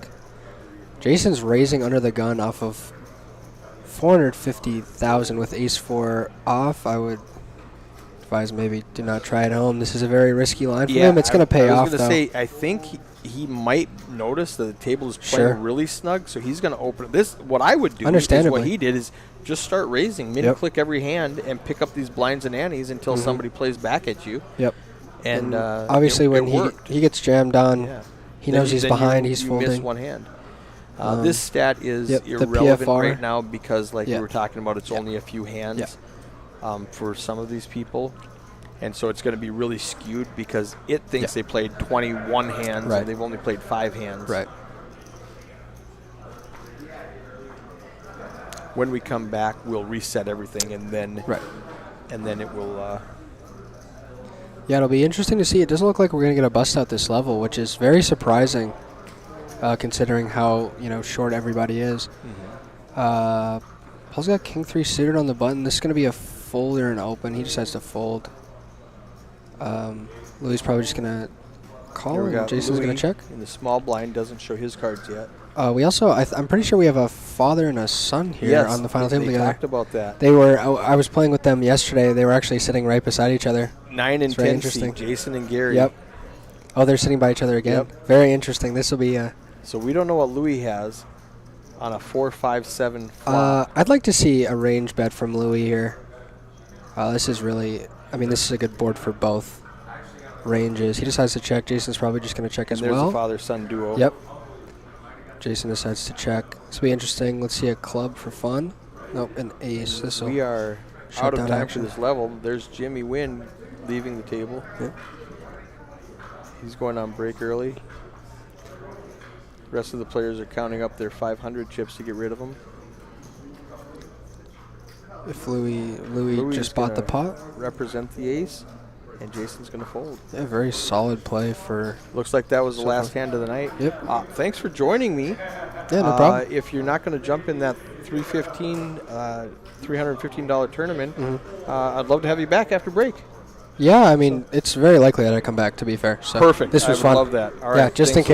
Jason's raising under the gun off of 450,000 with ace 4 off. I would advise maybe do not try at home. This is a very risky line for Yeah, him. It's going to pay off, I was though. going to say, I think he might notice that the table is playing really snug, so he's going to open this. What I would do is Understandably. what he did is just start raising, click every hand, and pick up these blinds and antes until somebody plays back at you. Yep. And obviously, when he gets jammed on, he knows he's behind. He's you folding. miss one hand. This stat is the irrelevant PFR. right now because, like we were talking about, it's only a few hands for some of these people. And so it's going to be really skewed because it thinks they played 21 hands and they've only played 5 hands. Right. When we come back, we'll reset everything and then it will. Yeah, it'll be interesting to see. It doesn't look like we're going to get a bust out this level, which is very surprising, considering how short everybody is. Paul's got King 3 suited on the button. This is going to be a fold or an open. He decides to fold. Louis is probably just going to call, and Jason's going to check. And the small blind doesn't show his cards yet. We also, I'm pretty sure we have a father and a son here on the final table together. They talked about that. They were. I was playing with them yesterday. They were actually sitting right beside each other. 9 and 10 seed, Jason and Gary. Yep. Oh, they're sitting by each other again. Yep. Very interesting. This will be. So we don't know what Louis has on a 4-5-7 flop. I'd like to see a range bet from Louis here. This is really. I mean, this is a good board for both ranges. He decides to check. Jason's probably just going to check as well. There's a father-son duo. Yep. Jason decides to check. This will be interesting. Let's see a club for fun. Nope, an ace. We are out of time for this level. There's Jimmy Wynn leaving the table. Yep. He's going on break early. The rest of the players are counting up their 500 chips to get rid of them. If Louis just bought the pot. Represent the ace, and Jason's going to fold. Yeah, very solid play for. Looks like that was the last hand of the night. Yep. Thanks for joining me. Yeah, no problem. If you're not going to jump in that $315 tournament, I'd love to have you back after break. Yeah, I mean, it's very likely that I come back, to be fair. So Perfect. This was I fun. love that. All right. Yeah, just in case.